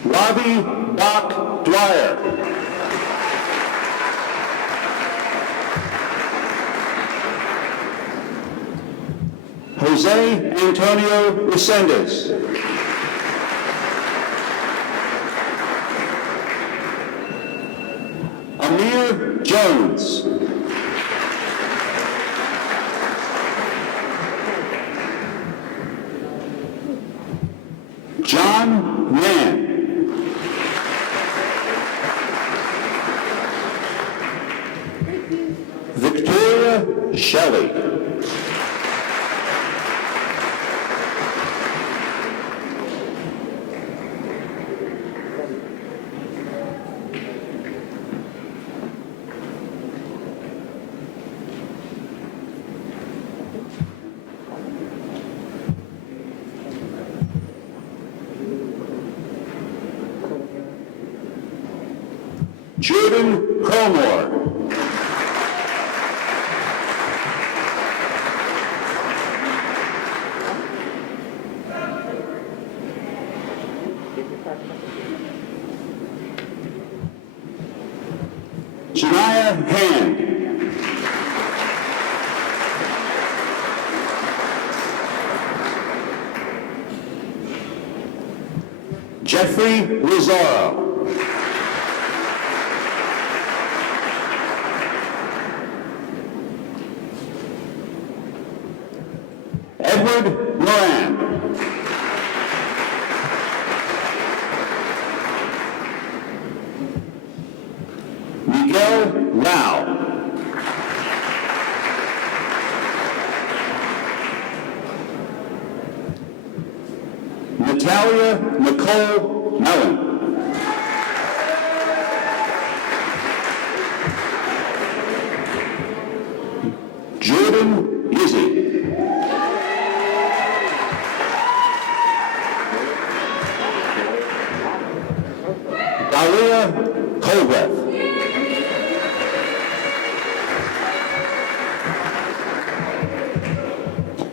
Robbie Bach Dwyer. Jose Antonio Resendez. Amir Jones. John Mann. Victoria Shelley. Jordan Cromore. Shania Hand. Jeffrey Rizzaro. Edward Moran. Miguel Rao. Natalia Nicole Mellon. Jordan Izzy. Dalia Colbreth.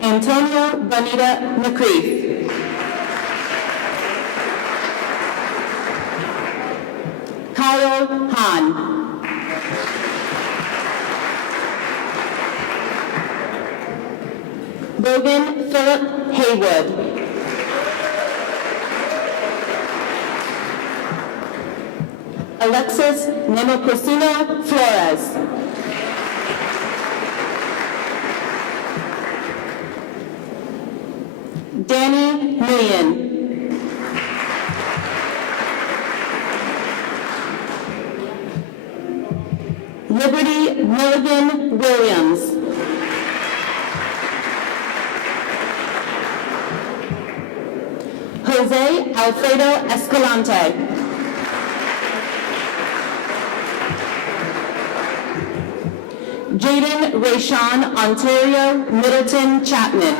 Antonio Bonita McCreef. Kyle Hahn. Logan Philip Haywood. Alexis Nemocrisino Flores. Danny Nguyen. Liberty Milligan Williams. Jose Alfredo Escalante. Jaden Rayshawn Ontario Middleton Chapman.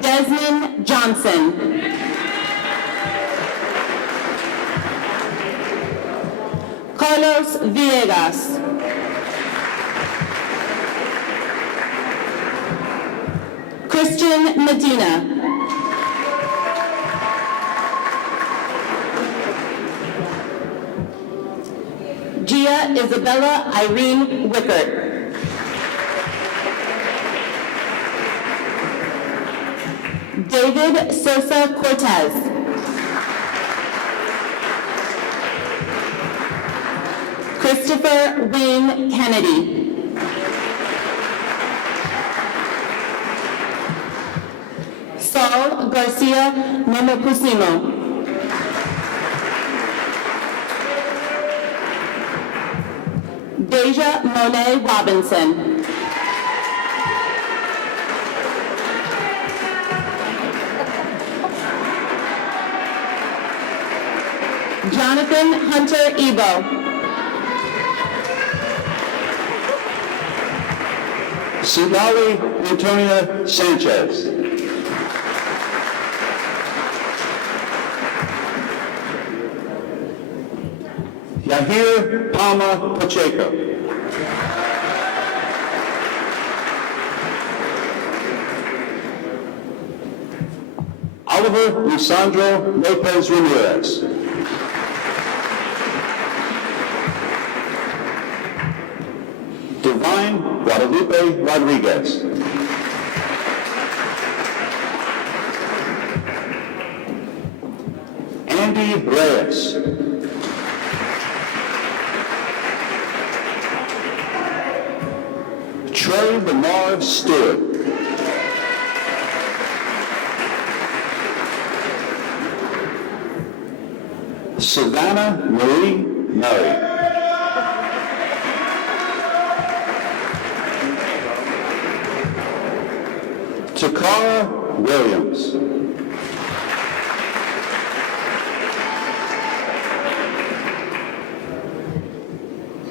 Desmond Johnson. Carlos Villegas. Christian Medina. Gia Isabella Irene Wickert. David Sosa Cortez. Christopher Wayne Kennedy. Saul Garcia Momopusimo. Deja Monet Robinson. Jonathan Hunter Ebo. Sigali Antonia Sanchez. Yahir Palma Pacheco. Oliver Lisandro Lopez Ramirez. Divine Guadalupe Rodriguez. Andy Reyes. Trey Lamar Stewart. Savannah Marie Murray. Takara Williams.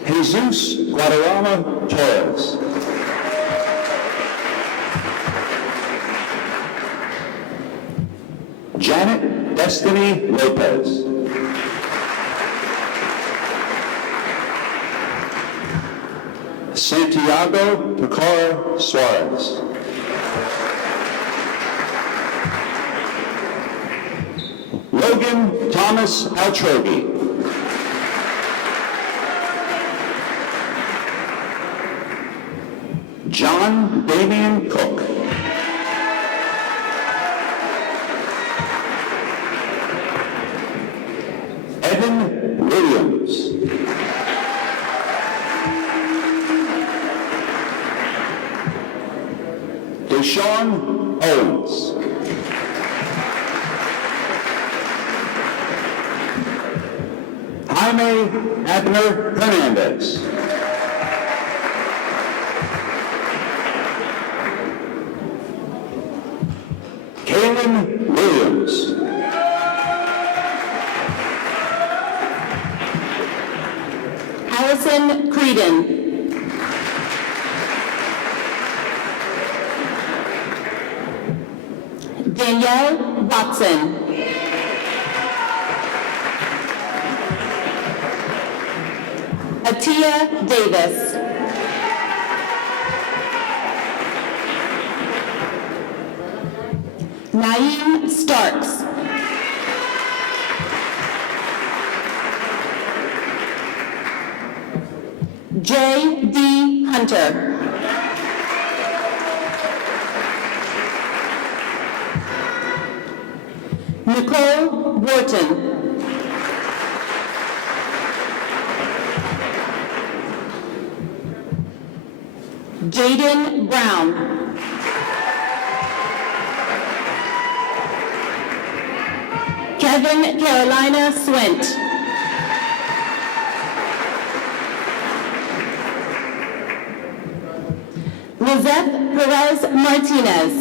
Jesus Guadarrama Torres. Janet Destiny Lopez. Santiago Picar Suarez. Logan Thomas Altrogi. John Damian Cook. Evan Williams. Deshaun Owens. Jaime Abner Hernandez. Kaylin Williams. Allison Creedon. Danielle Watson. Atia Davis. Naeem Starks. J.D. Hunter. Nicole Wharton. Jaden Brown. Kevin Carolina Swint. Lizette Perez Martinez.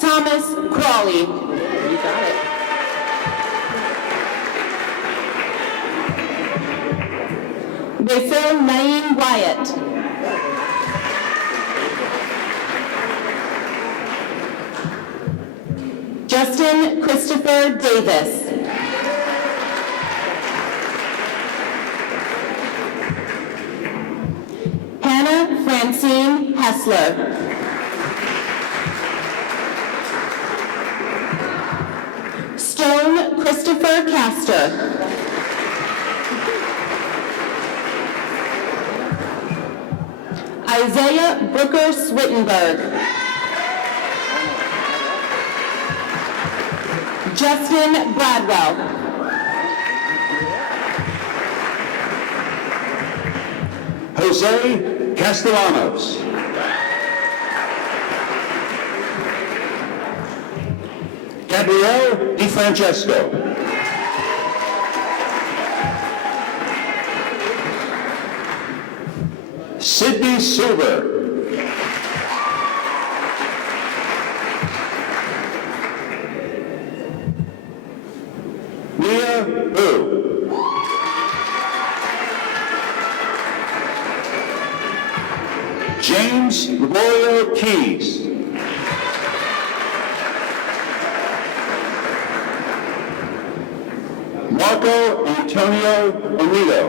Thomas Crawley. You got it. Basil Naeem Wyatt. Justin Christopher Davis. Hannah Francine Hessler. Stone Christopher Castor. Isaiah Brooker Swittenberg. Justin Bradwell. Jose Castellanos. Gabrielle DiFrancesco. Sydney Silver. Mia Boo. James Gregorio Keys. Marco Antonio Onido.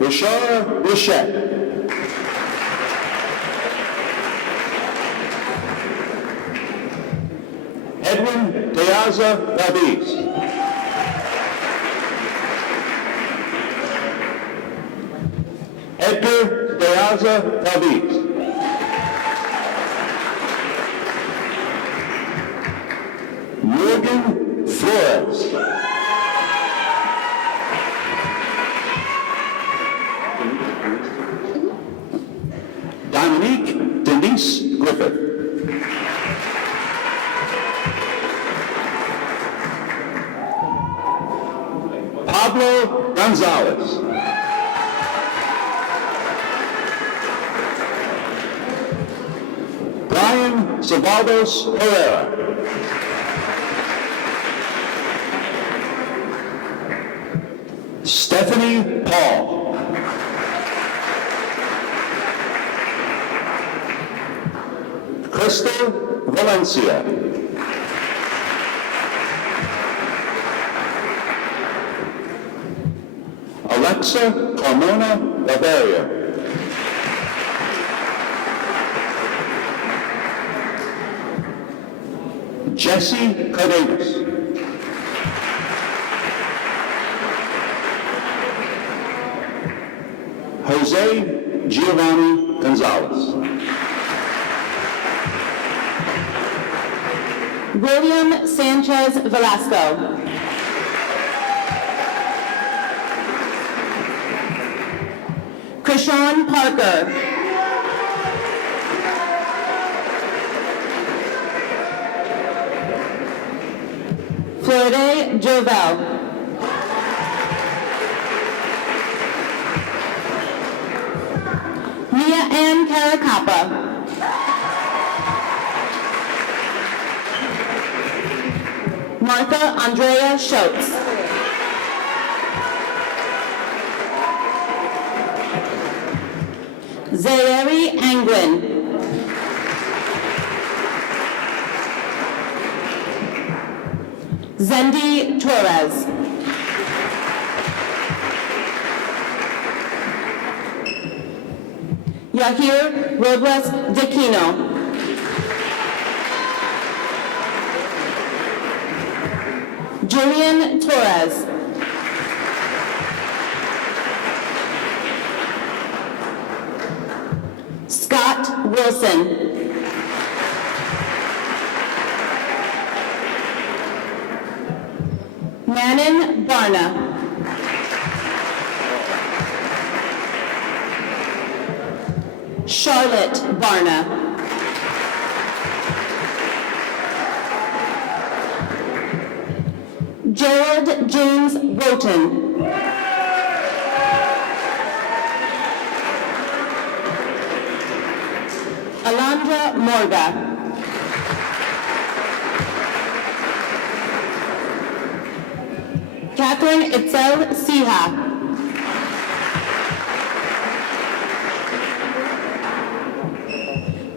Rashara Rochette. Edwin Deaza Valdez. Edgar Deaza Valdez. Morgan Flores. Dominique Denise Griffith. Pablo Gonzalez. Brian Zabaldos Herrera. Stephanie Paul. Crystal Valencia. Alexa Carmona Bavaria. Jesse Cardenas. Jose Giovanni Gonzalez. William Sanchez Velasco. Krishawn Parker. Floride Jovel. Mia Ann Caracappa. Martha Andrea Schultz. Zairi Angwin. Zendi Torres. Yahir Robles Dequino. Julian Torres. Scott Wilson. Manon Barna. Charlotte Barna. Gerald James Wroten. Alondra Morga. Catherine Itzel Siha.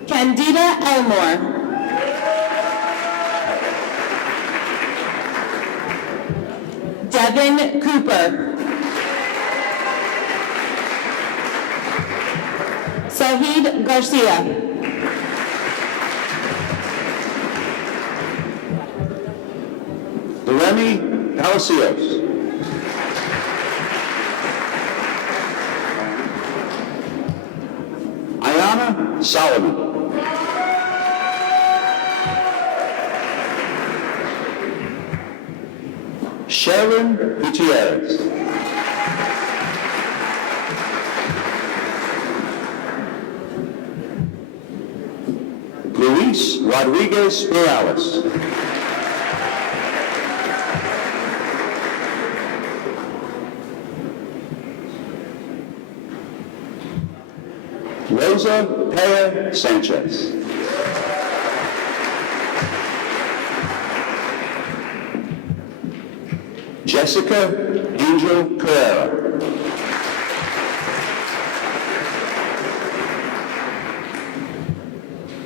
Candida Elmore. Devin Cooper. Sahid Garcia. Remy Palacios. Ayana Solomon. Sharon Gutierrez. Luis Rodriguez Morales. Rosa Pea Sanchez. Jessica Angel Carrera.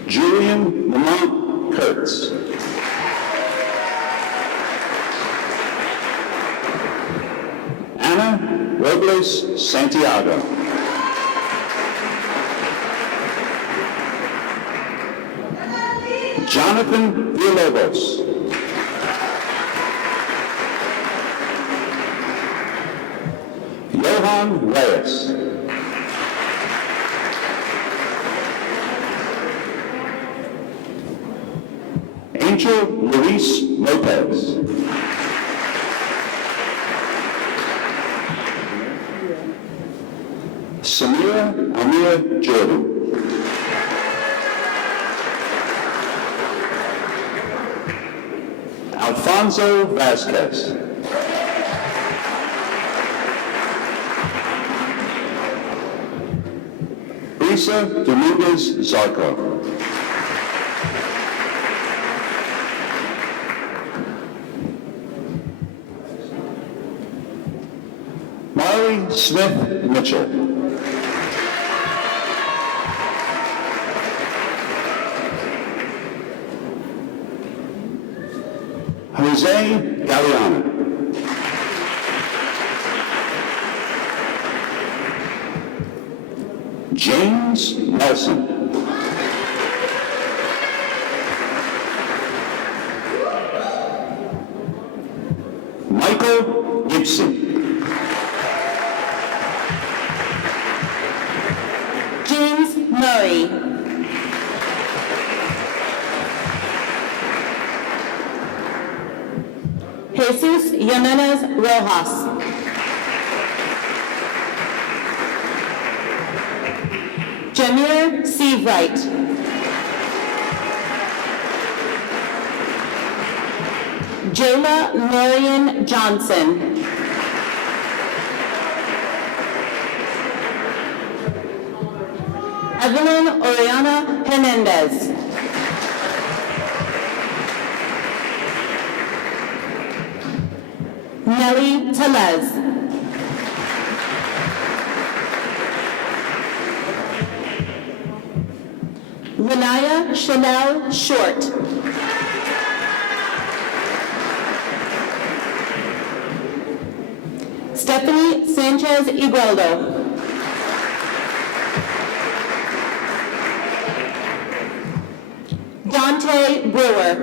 Julian Lamont Kurtz. Ana Robles Santiago. Jonathan Villalobos. Johan Reyes. Angel Luis Lopez. Samira Amir Jordan. Alfonso Vasquez. Lisa Dominguez Zarco. Marley Smith Mitchell. Jose Galeano. James Nelson. Michael Gibson. James Murray. Jesus Jimenez Rojas. Jamir C. Wright. Jayla Marion Johnson. Evelyn Oriana Hernandez. Nelly Telez. Renaya Chanel Short. Stephanie Sanchez Igueldo. Dante Brewer.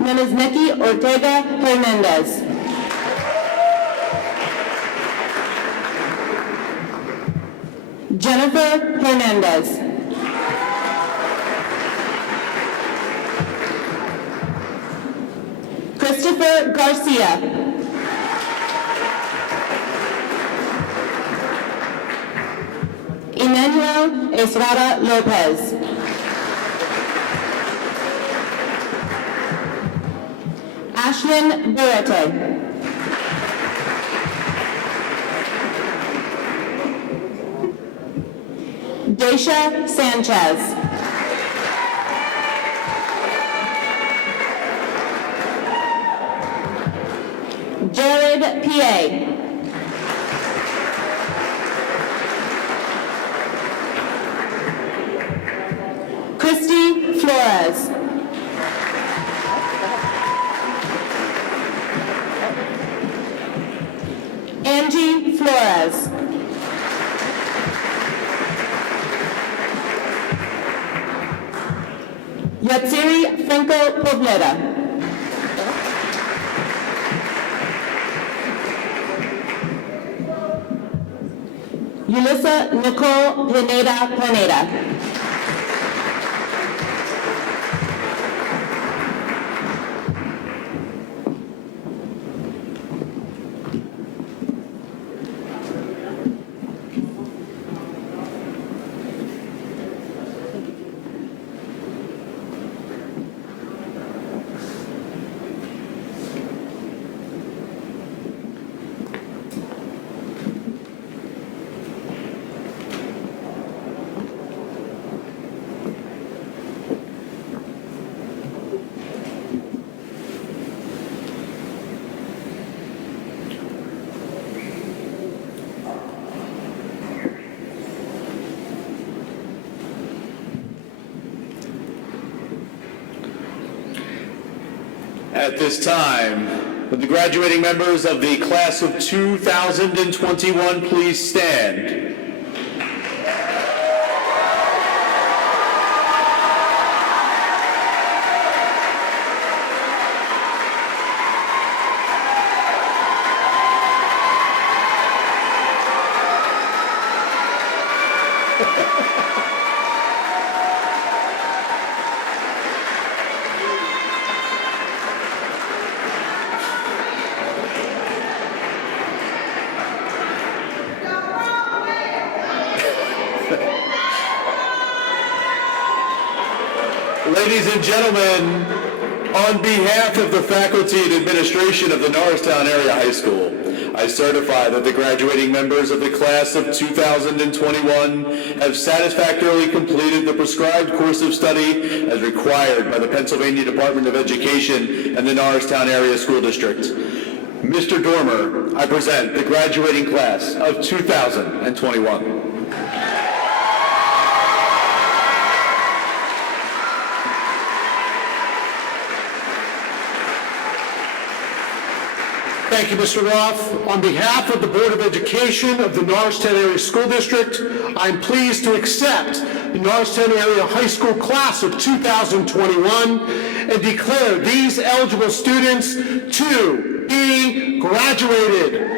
Nenezneki Ortega Hernandez. Jennifer Hernandez. Christopher Garcia. Emmanuel Estrada Lopez. Ashlyn Barrete. Daisha Sanchez. Jared P.A. Christy Flores. Angie Flores. Yatsiri Franco Pobleta. Yulissa Nicole Pineda. At this time, would the graduating members of the class of 2021 please stand? Ladies and gentlemen, on behalf of the faculty and administration of the Norristown Area High School, I certify that the graduating members of the class of 2021 have satisfactorily completed the prescribed course of study as required by the Pennsylvania Department of Education and the Norristown Area School District. Mr. Dormer, I present the graduating class of 2021. Thank you, Mr. Roth. On behalf of the Board of Education of the Norristown Area School District, I'm pleased to accept the Norristown Area High School class of 2021 and declare these eligible students to be graduated.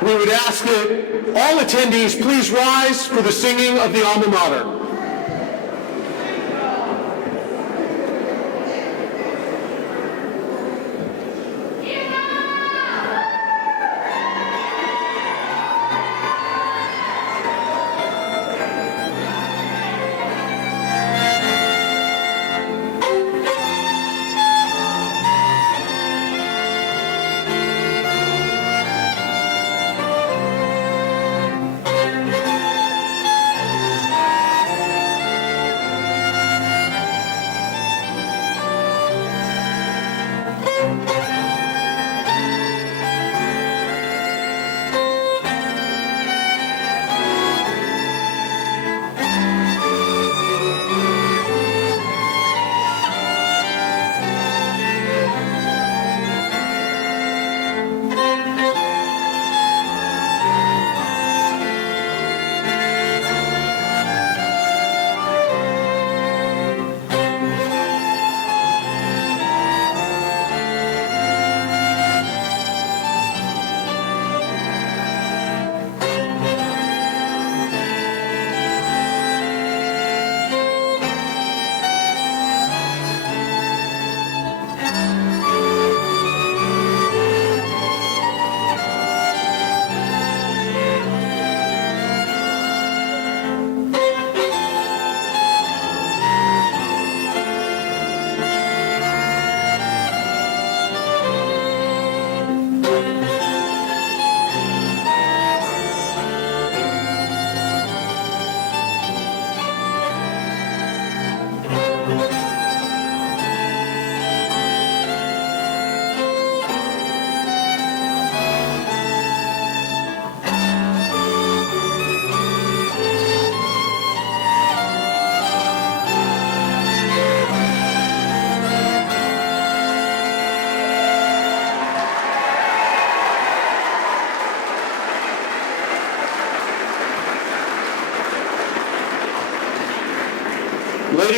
We would ask that all attendees please rise for the singing of the alma mater.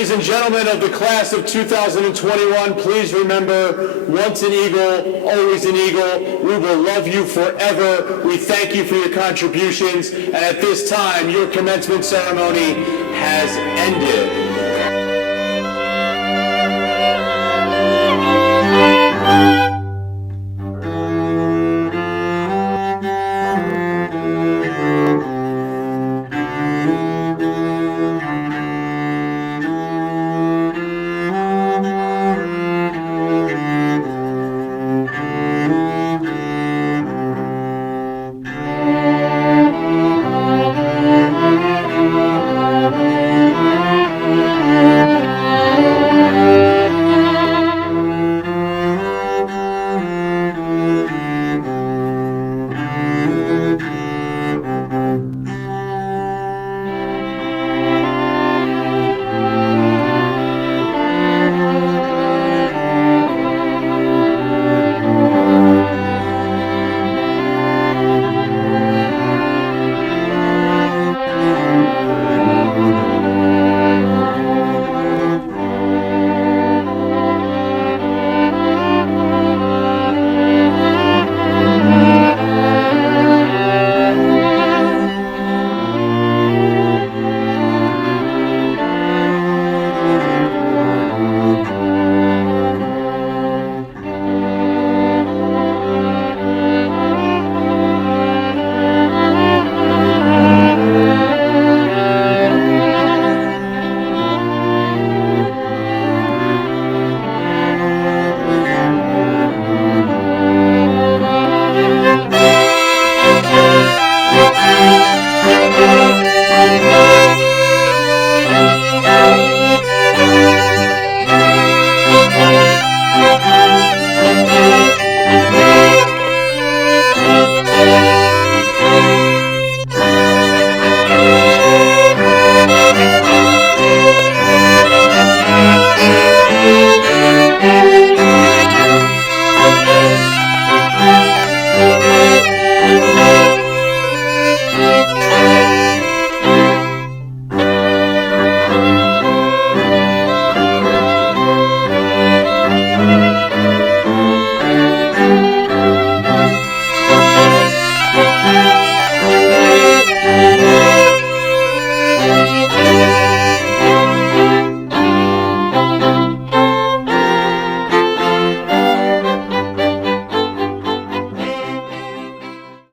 Ladies and gentlemen of the class of 2021, please remember, once an Eagle, always an Eagle. We will love you forever. We thank you for your contributions, and at this time, your commencement ceremony has ended.